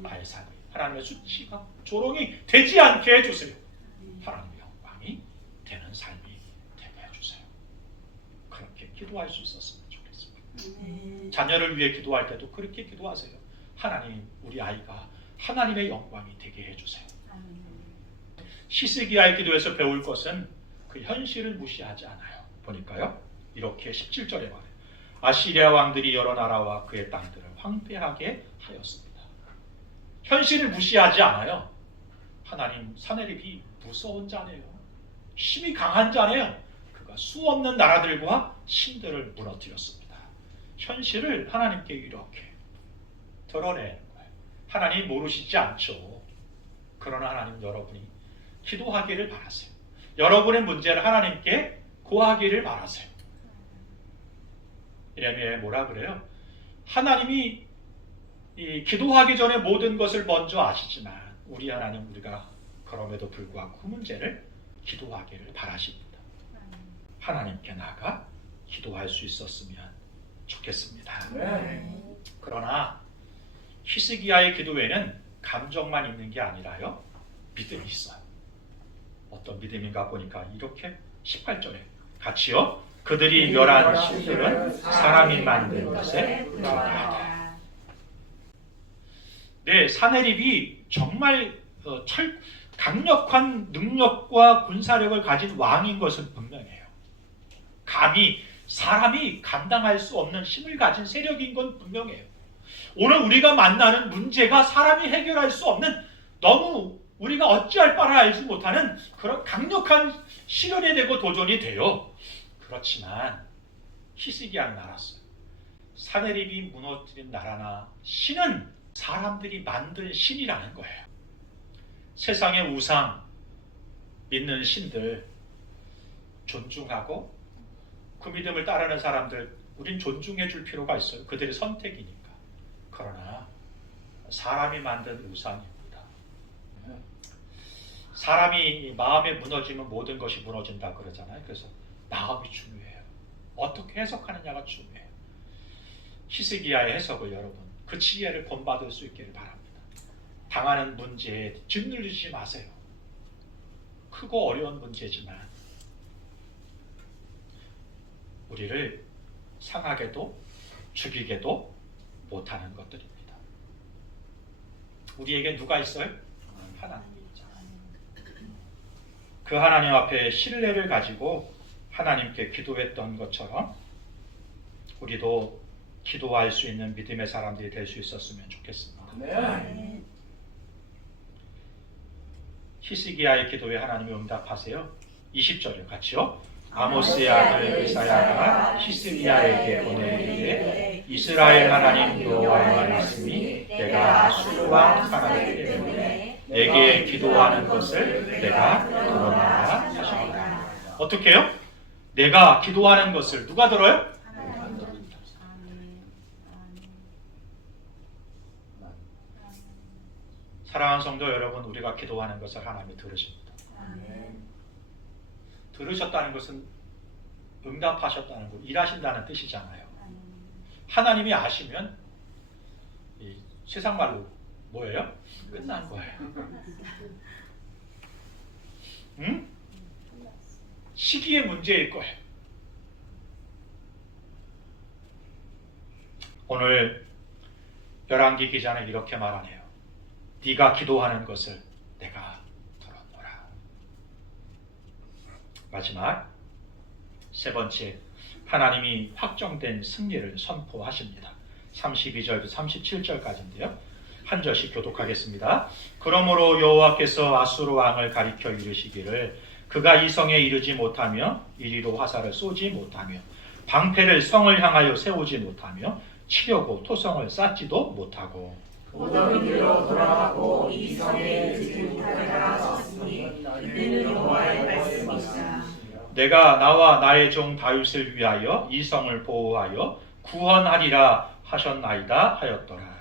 나의 삶이 하나님의 수치가 조롱이 되지 않게 해주세요. 하나님의 영광이 되는 삶이 되게 해주세요. 그렇게 기도할 수 있었으면 좋겠습니다. 자녀를 위해 기도할 때도 그렇게 기도하세요. 하나님, 우리 아이가 하나님의 영광이 되게 해주세요. 히스기야의 기도에서 배울 것은 그 현실을 무시하지 않아요. 보니까요, 이렇게 17절에 말해요. 아시리아 왕들이 여러 나라와 그의 땅들을 황폐하게 하였습니다. 현실을 무시하지 않아요. 하나님, 사내립이 무서운 자네요. 힘이 강한 자네요. 그가 수없는 나라들과 신들을 무너뜨렸습니다. 현실을 하나님께 이렇게 드러내는 거예요. 하나님 모르시지 않죠. 그러나 하나님, 여러분이 기도하기를 바라세요. 여러분의 문제를 하나님께 고하기를 바라세요. 예레미야에 뭐라 그래요? 하나님이 이 기도하기 전에 모든 것을 먼저 아시지만 우리 하나님, 우리가 그럼에도 불구하고 그 문제를 기도하기를 바라십니다. 하나님께 나아가 기도할 수 있었으면 좋겠습니다. 그러나 히스기야의 기도에는 감정만 있는 게 아니라요, 믿음이 있어요. 어떤 믿음인가 보니까 이렇게 18절에 같이요. 그들이 멸한 신들은 사람이 만든 것에 불과하다. 내 예, 사내립이 정말 강력한 능력과 군사력을 가진 왕인 것은 분명해요. 감히 사람이 감당할 수 없는 힘을 가진 세력인 건 분명해요. 오늘 우리가 만나는 문제가 사람이 해결할 수 없는, 너무 우리가 어찌할 바를 알지 못하는 그런 강력한 시련이 되고 도전이 돼요. 그렇지만 히스기야는 알았어요. 사내립이 무너뜨린 나라나 신은 사람들이 만든 신이라는 거예요. 세상의 우상, 믿는 신들 존중하고 그 믿음을 따르는 사람들 우린 존중해 줄 필요가 있어요. 그들의 선택이니까. 그러나 사람이 만든 우상입니다. 사람이 마음에 무너지면 모든 것이 무너진다 그러잖아요. 그래서 마음이 중요해요. 어떻게 해석하느냐가 중요해요. 히스기야의 해석을 여러분 그 지혜를 본받을 수 있기를 바랍니다. 당하는 문제에 짓눌리지 마세요. 크고 어려운 문제지만 우리를 상하게도 죽이게도 못하는 것들입니다. 우리에게 누가 있어요? 하나님이 있잖아요. 그 하나님 앞에 신뢰를 가지고 하나님께 기도했던 것처럼 우리도 기도할 수 있는 믿음의 사람들이 될 수 있었으면 좋겠습니다. 네. 히스기야의 기도에 하나님이 응답하세요. 20절에 같이요. 아모스의 아들 이사야가 히스기야에게 보내기를 이스라엘 하나님 여호와의 말씀이 내가 아수르 왕 사나기 때문에 내게 기도하는 것을 내가 들었노라 하십니다. 어떻게 해요? 내가 기도하는 것을 누가 들어요? 사랑하는 성도 여러분, 우리가 기도하는 것을 하나님이 들으십니다. 들으셨다는 것은 응답하셨다는 것, 일하신다는 뜻이잖아요. 하나님이 아시면 이 세상 말로 뭐예요? 끝난 거예요. 응? 시기의 문제일 거예요. 오늘 열왕기 기자는 이렇게 말하네요. 네가 기도하는 것을 내가 들었노라. 마지막 세 번째, 하나님이 확정된 승리를 선포하십니다. 32절부터 37절까지인데요. 한 절씩 교독하겠습니다. 그러므로 여호와께서 아수르 왕을 가리켜 이르시기를 그가 이 성에 이르지 못하며 이리로 화살을 쏘지 못하며 방패를 성을 향하여 세우지 못하며 치려고 토성을 쌓지도 못하고 오던 길로 돌아가고 이 성에 이르지 못하리라 하셨으니 이는 여호와의 말씀이시라. 내가 나와 나의 종 다윗을 위하여 이 성을 보호하여 구원하리라 하셨나이다 하였더라.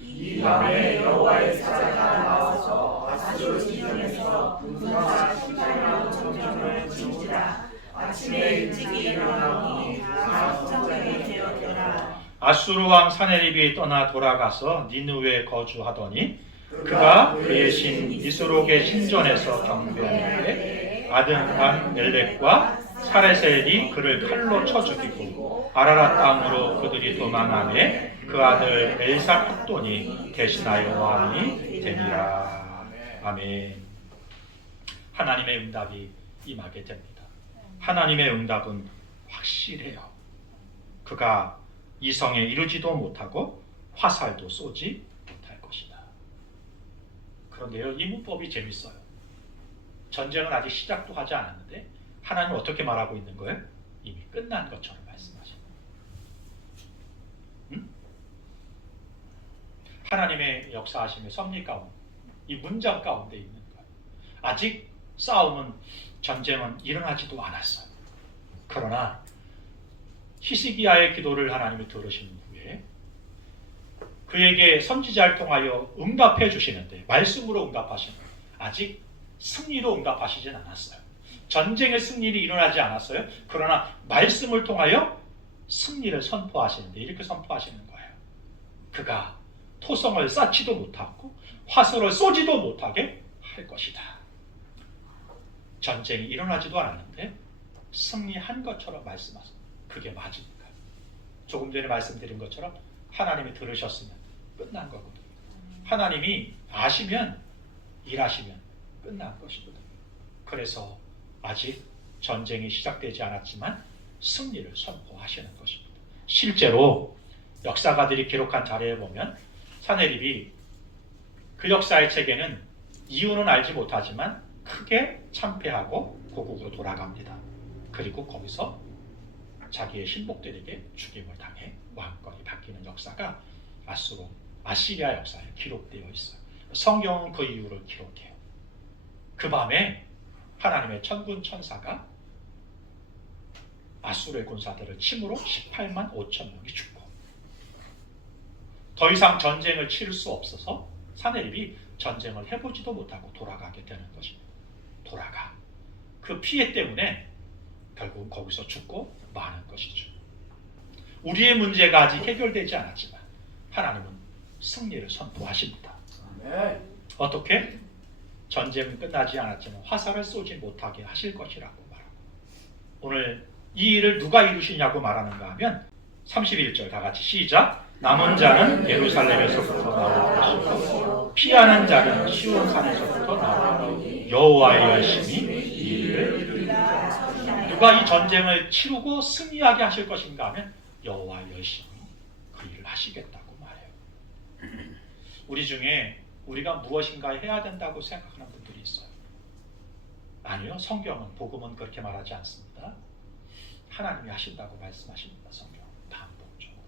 이 밤에 여호와의 사자가 나와서 아수르 지경에서 군사 18만 정령을 진지라. 아침에 일찍이 일어나니 다 성전이 되었더라. 아수르 왕 사네립이 떠나 돌아가서 니느웨에 거주하더니 그가 그의 신 니스록의 신전에서 경배하는데 아든간 멜렉과 사레셀이 그를 칼로 쳐 죽이고 아라랏 땅으로 그들이 도망하매 그 아들 엘사팍돈이 대신하여 왕이 되니라. 아멘. 하나님의 응답이 임하게 됩니다. 하나님의 응답은 확실해요. 그가 이 성에 이르지도 못하고 화살도 쏘지 못할 것이다. 그런데요, 이 문법이 재밌어요. 전쟁은 아직 시작도 하지 않았는데 하나님은 어떻게 말하고 있는 거예요? 이미 끝난 것처럼 말씀하십니다. 하나님의 역사하심의 섭리 가운데, 이 문장 가운데 있는 거예요. 아직 싸움은, 전쟁은 일어나지도 않았어요. 그러나 히스기야의 기도를 하나님이 들으신 후에 그에게 선지자를 통하여 응답해 주시는데, 말씀으로 응답하시는데 아직 승리로 응답하시진 않았어요. 전쟁의 승리는 일어나지 않았어요. 그러나 말씀을 통하여 승리를 선포하시는데 이렇게 선포하시는 거예요. 그가 토성을 쌓지도 못하고 화살을 쏘지도 못하게 할 것이다. 전쟁이 일어나지도 않았는데 승리한 것처럼 말씀하십니다. 그게 맞으니까. 조금 전에 말씀드린 것처럼 하나님이 들으셨으면 끝난 거거든요. 하나님이 아시면 일하시면 끝난 것이거든요. 그래서 아직 전쟁이 시작되지 않았지만 승리를 선포하시는 것입니다. 실제로 역사가들이 기록한 자료에 보면 사내립이 그 역사의 책에는 이유는 알지 못하지만 크게 참패하고 고국으로 돌아갑니다. 그리고 거기서 자기의 신복들에게 죽임을 당해 왕권이 바뀌는 역사가 아시리아 역사에 기록되어 있어요. 성경은 그 이유를 기록해요. 그 밤에 하나님의 천군 천사가 아수르의 군사들을 침으로 18만 5천 명이 죽고, 더 이상 전쟁을 치를 수 없어서 사내립이 전쟁을 해보지도 못하고 돌아가게 되는 것입니다. 그 피해 때문에 결국 거기서 죽고 마는 것이죠. 우리의 문제가 아직 해결되지 않았지만 하나님은 승리를 선포하십니다. 어떻게? 전쟁은 끝나지 않았지만 화살을 쏘지 못하게 하실 것이라고 말하고, 오늘 이 일을 누가 이루시냐고 말하는가 하면 31절 다 같이 시작. 남은 자는 예루살렘에서부터 나올 것이고 피하는 자는 시온 산에서부터 나올 여호와의 열심히 이 일을 이루리라. 누가 이 전쟁을 치르고 승리하게 하실 것인가 하면 여호와의 열심히 그 일을 하시겠다고 말해요. 우리 중에 우리가 무엇인가 해야 된다고 생각하는 분들이 있어요. 아니요, 성경은, 복음은 그렇게 말하지 않습니다. 하나님이 하신다고 말씀하십니다. 성경은 반복적으로.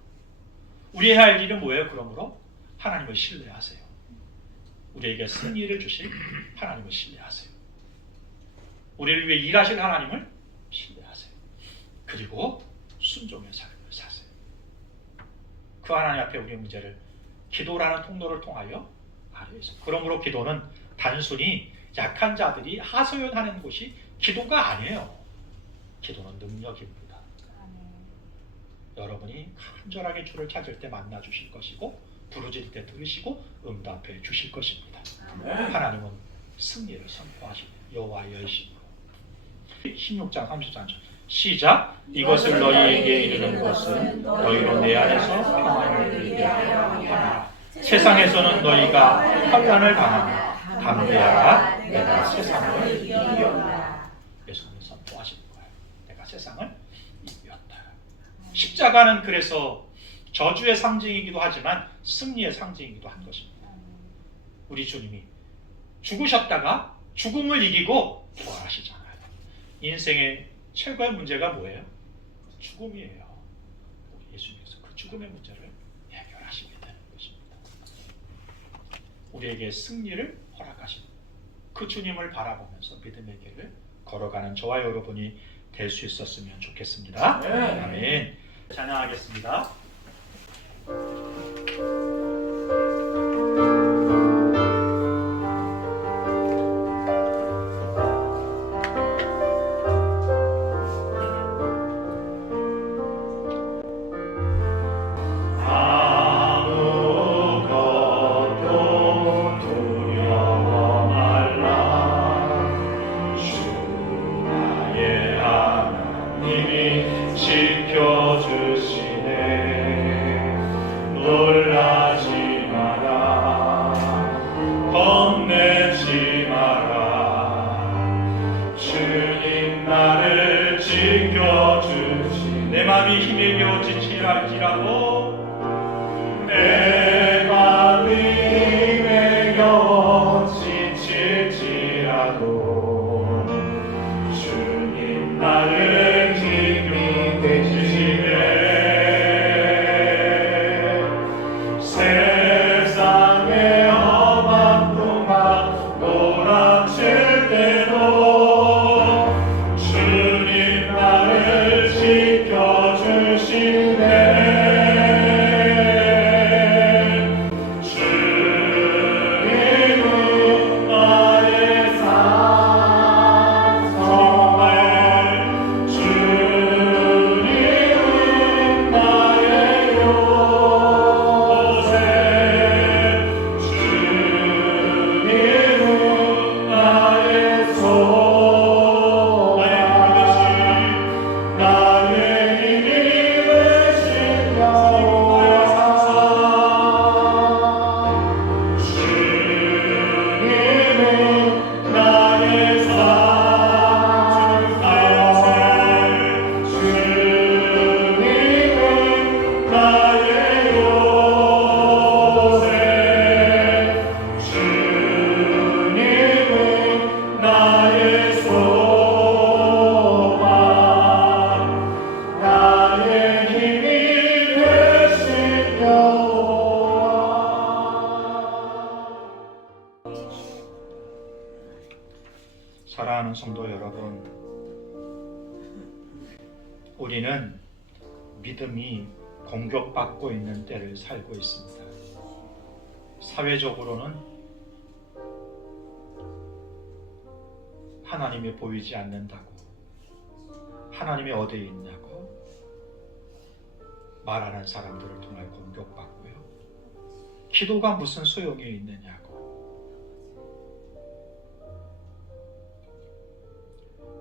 우리 해야 할 일은 뭐예요? 그러므로 하나님을 신뢰하세요. 우리에게 승리를 주실 하나님을 신뢰하세요. 우리를 위해 일하실 하나님을 신뢰하세요. 그리고 순종의 삶을 사세요. 그 하나님 앞에 우리의 문제를 기도라는 통로를 통하여 아뢰서. 그러므로 기도는 단순히 약한 자들이 하소연하는 곳이 기도가 아니에요. 기도는 능력입니다. 여러분이 간절하게 주를 찾을 때 만나 주실 것이고, 부르짖을 때 들으시고 응답해 주실 것입니다. 하나님은 승리를 선포하시고 여호와의 열심으로. 16장 33절 시작. 이것을 너희에게 이르는 것은 너희로 내 안에서 평안을 누리게 하려 함이라. 세상에서는 너희가 환난을 당하나 담대하라. 내가 세상을 이겼다. 예수님이 선포하시는 거예요. 내가 세상을 이겼다. 십자가는 그래서 저주의 상징이기도 하지만 승리의 상징이기도 한 것입니다. 우리 주님이 죽으셨다가 죽음을 이기고 부활하시잖아요. 인생의 최고의 문제가 뭐예요? 죽음이에요. 우리 예수님께서 그 죽음의 문제를 해결하시게 되는 것입니다. 우리에게 승리를 허락하신 그 주님을 바라보면서 믿음의 길을 걸어가는 저와 여러분이 될 수 있었으면 좋겠습니다. 아멘. 찬양하겠습니다. 내 맘이 힘에 겨워 지칠지라도 내 맘이 힘에 겨워 지칠지라도 주님 나를 힘이 되시네. 세상의 험한 풍랑 몰아칠 때도 주님 나를 지켜주시네. 우리는 믿음이 공격받고 있는 때를 살고 있습니다. 사회적으로는 하나님이 보이지 않는다고, 하나님이 어디에 있냐고 말하는 사람들을 통해 공격받고요. 기도가 무슨 소용이 있느냐고,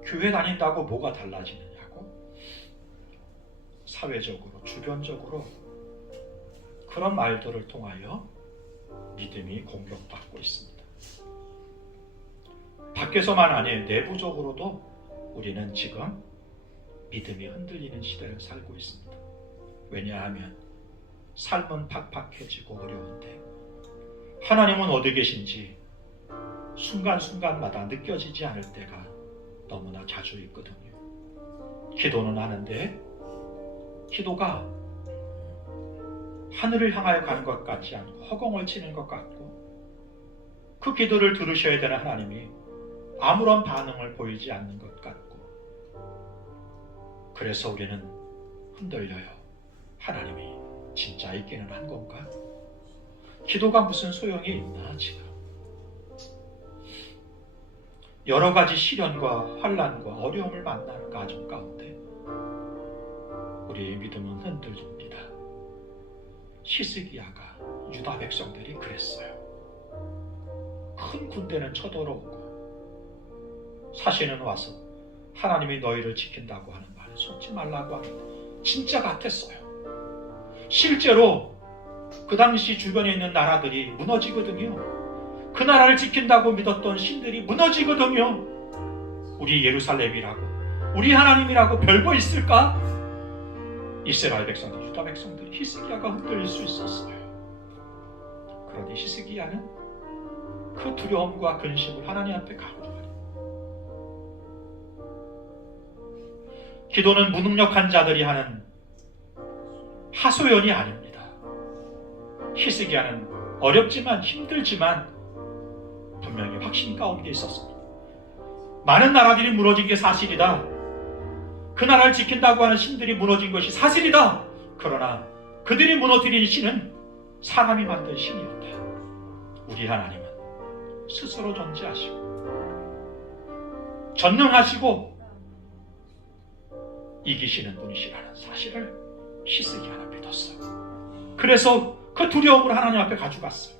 교회 다닌다고 뭐가 달라지느냐고, 사회적으로, 주변적으로 그런 말들을 통하여 믿음이 공격받고 있습니다. 밖에서만 아니에요. 내부적으로도 우리는 지금 믿음이 흔들리는 시대를 살고 있습니다. 왜냐하면 삶은 팍팍해지고 어려운데 하나님은 어디 계신지 순간순간마다 느껴지지 않을 때가 너무나 자주 있거든요. 기도는 하는데 기도가 하늘을 향하여 가는 것 같지 않고 허공을 치는 것 같고, 그 기도를 들으셔야 되는 하나님이 아무런 반응을 보이지 않는 것 같고, 그래서 우리는 흔들려요. 하나님이 진짜 있기는 한 건가? 기도가 무슨 소용이 있나 지금? 여러 가지 시련과 환난과 어려움을 만나는 가정 가운데 우리의 믿음은 흔들립니다. 히스기야가 유다 백성들이 그랬어요. 큰 군대는 쳐들어오고 사신은 와서 하나님이 너희를 지킨다고 하는 말에 속지 말라고 하는데 진짜 같았어요. 실제로 그 당시 주변에 있는 나라들이 무너지거든요. 그 나라를 지킨다고 믿었던 신들이 무너지거든요. 우리 예루살렘이라고, 우리 하나님이라고 별거 있을까? 이스라엘 백성들, 유다 백성들이 히스기야가 흔들릴 수 있었어요. 그런데 히스기야는 그 두려움과 근심을 하나님 앞에 가져와요. 기도는 무능력한 자들이 하는 하소연이 아닙니다. 히스기야는 어렵지만 힘들지만 분명히 확신 가운데 있었습니다. 많은 나라들이 무너진 게 사실이다. 그 나라를 지킨다고 하는 신들이 무너진 것이 사실이다. 그러나 그들이 무너뜨린 신은 사람이 만든 신이었다. 우리 하나님은 스스로 존재하시고 전능하시고 이기시는 분이시라는 사실을 히스기야는 믿었어요. 그래서 그 두려움을 하나님 앞에 가져갔어요.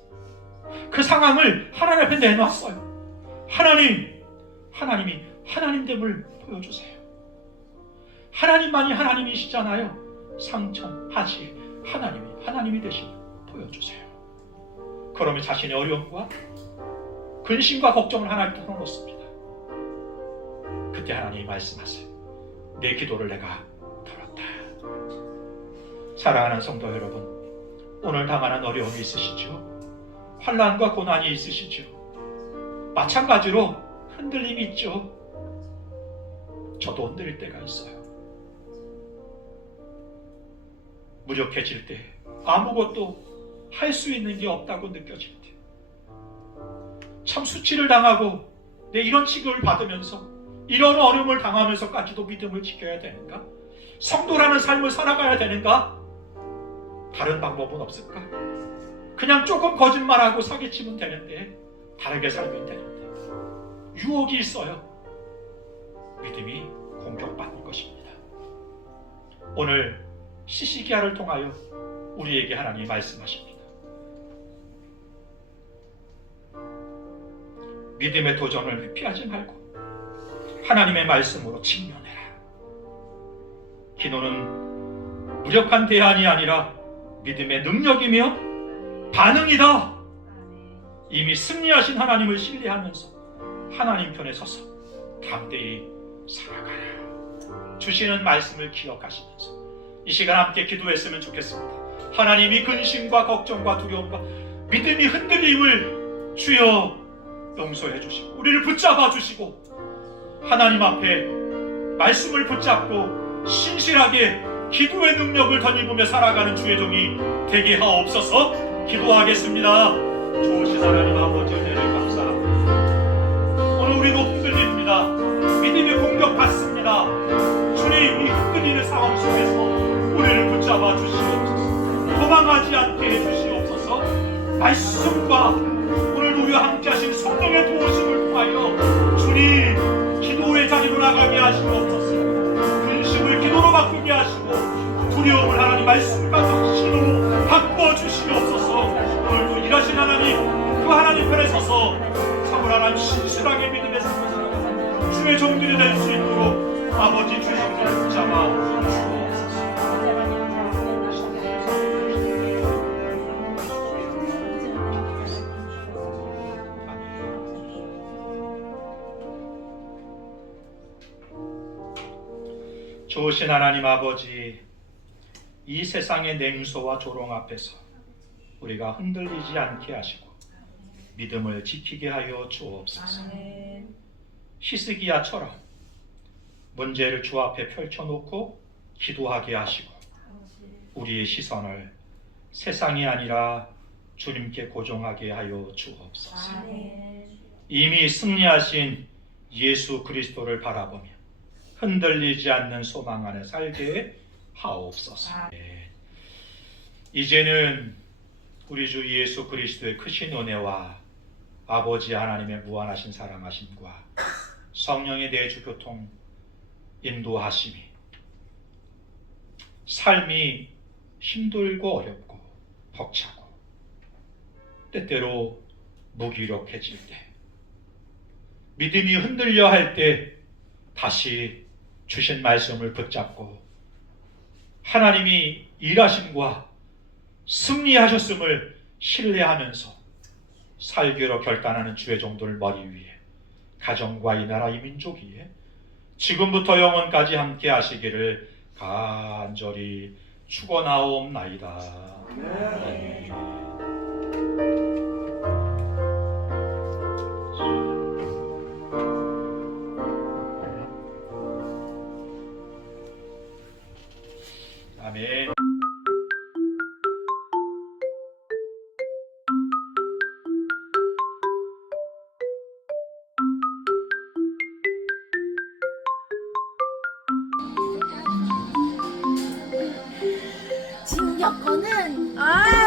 그 상황을 하나님 앞에 내놨어요. 하나님이 하나님됨을 보여주세요. 하나님만이 하나님이시잖아요. 상천하지 하나님이 되심을 보여주세요. 그러면 자신의 어려움과 근심과 걱정을 하나님께 털어놓습니다. 그때 하나님이 말씀하세요. 내 기도를 내가 들었다. 사랑하는 성도 여러분, 오늘 당하는 어려움이 있으시죠? 환난과 고난이 있으시죠? 마찬가지로 흔들림이 있죠? 저도 흔들릴 때가 있어요. 무력해질 때, 아무것도 할 수 있는 게 없다고 느껴질 때, 참 수치를 당하고 내 이런 취급을 받으면서 이런 어려움을 당하면서까지도 믿음을 지켜야 되는가? 성도라는 삶을 살아가야 되는가? 다른 방법은 없을까? 그냥 조금 거짓말하고 사기치면 되는데, 다르게 살면 되는데, 유혹이 있어요. 믿음이 공격받는 것입니다. 오늘 히스기야를 통하여 우리에게 하나님이 말씀하십니다. 믿음의 도전을 회피하지 말고 하나님의 말씀으로 직면해라. 기도는 무력한 대안이 아니라 믿음의 능력이며 반응이다. 이미 승리하신 하나님을 신뢰하면서 하나님 편에 서서 담대히 살아가라. 주시는 말씀을 기억하시면서 이 시간 함께 기도했으면 좋겠습니다. 하나님이 근심과 걱정과 두려움과 믿음이 흔들림을 주여 용서해 주시고 우리를 붙잡아 주시고 하나님 앞에 말씀을 붙잡고 신실하게 기도의 능력을 덧입으며 살아가는 주의 종이 되게 하옵소서. 기도하겠습니다. 좋으신 하나님 아버지 은혜를 감사합니다. 오늘 우리도 흔들립니다. 믿음이 공격받습니다. 주님, 이 흔들리는 상황 함께해 주시옵소서. 말씀과 오늘도 우리와 함께하신 성령의 도우심을 통하여 주님 기도의 자리로 나가게 하시옵소서. 근심을 기도로 바꾸게 하시고 두려움을 하나님 말씀과 정신으로 바꿔주시옵소서. 오늘도 일하신 하나님, 그 하나님 편에 서서 참으로 하나님 신실하게 믿음의 삶을 살아가는 주의 종들이 될 수 있도록 아버지 주님을 붙잡아 주옵소서. 좋으신 하나님 아버지, 이 세상의 냉소와 조롱 앞에서 우리가 흔들리지 않게 하시고 믿음을 지키게 하여 주옵소서. 히스기야처럼 문제를 주 앞에 펼쳐놓고 기도하게 하시고 우리의 시선을 세상이 아니라 주님께 고정하게 하여 주옵소서. 이미 승리하신 예수 그리스도를 바라보며 흔들리지 않는 소망 안에 살게 하옵소서. 이제는 우리 주 예수 그리스도의 크신 은혜와 아버지 하나님의 무한하신 사랑하심과 성령의 내주 교통 인도하심이 삶이 힘들고 어렵고 벅차고 때때로 무기력해질 때 믿음이 흔들려 할 때 다시 주신 말씀을 붙잡고 하나님이 일하심과 승리하셨음을 신뢰하면서 살기로 결단하는 주의 종들 머리 위에 가정과 이 나라 이 민족 위에 지금부터 영원까지 함께 하시기를 간절히 축원하옵나이다. 아멘. 진격거는 아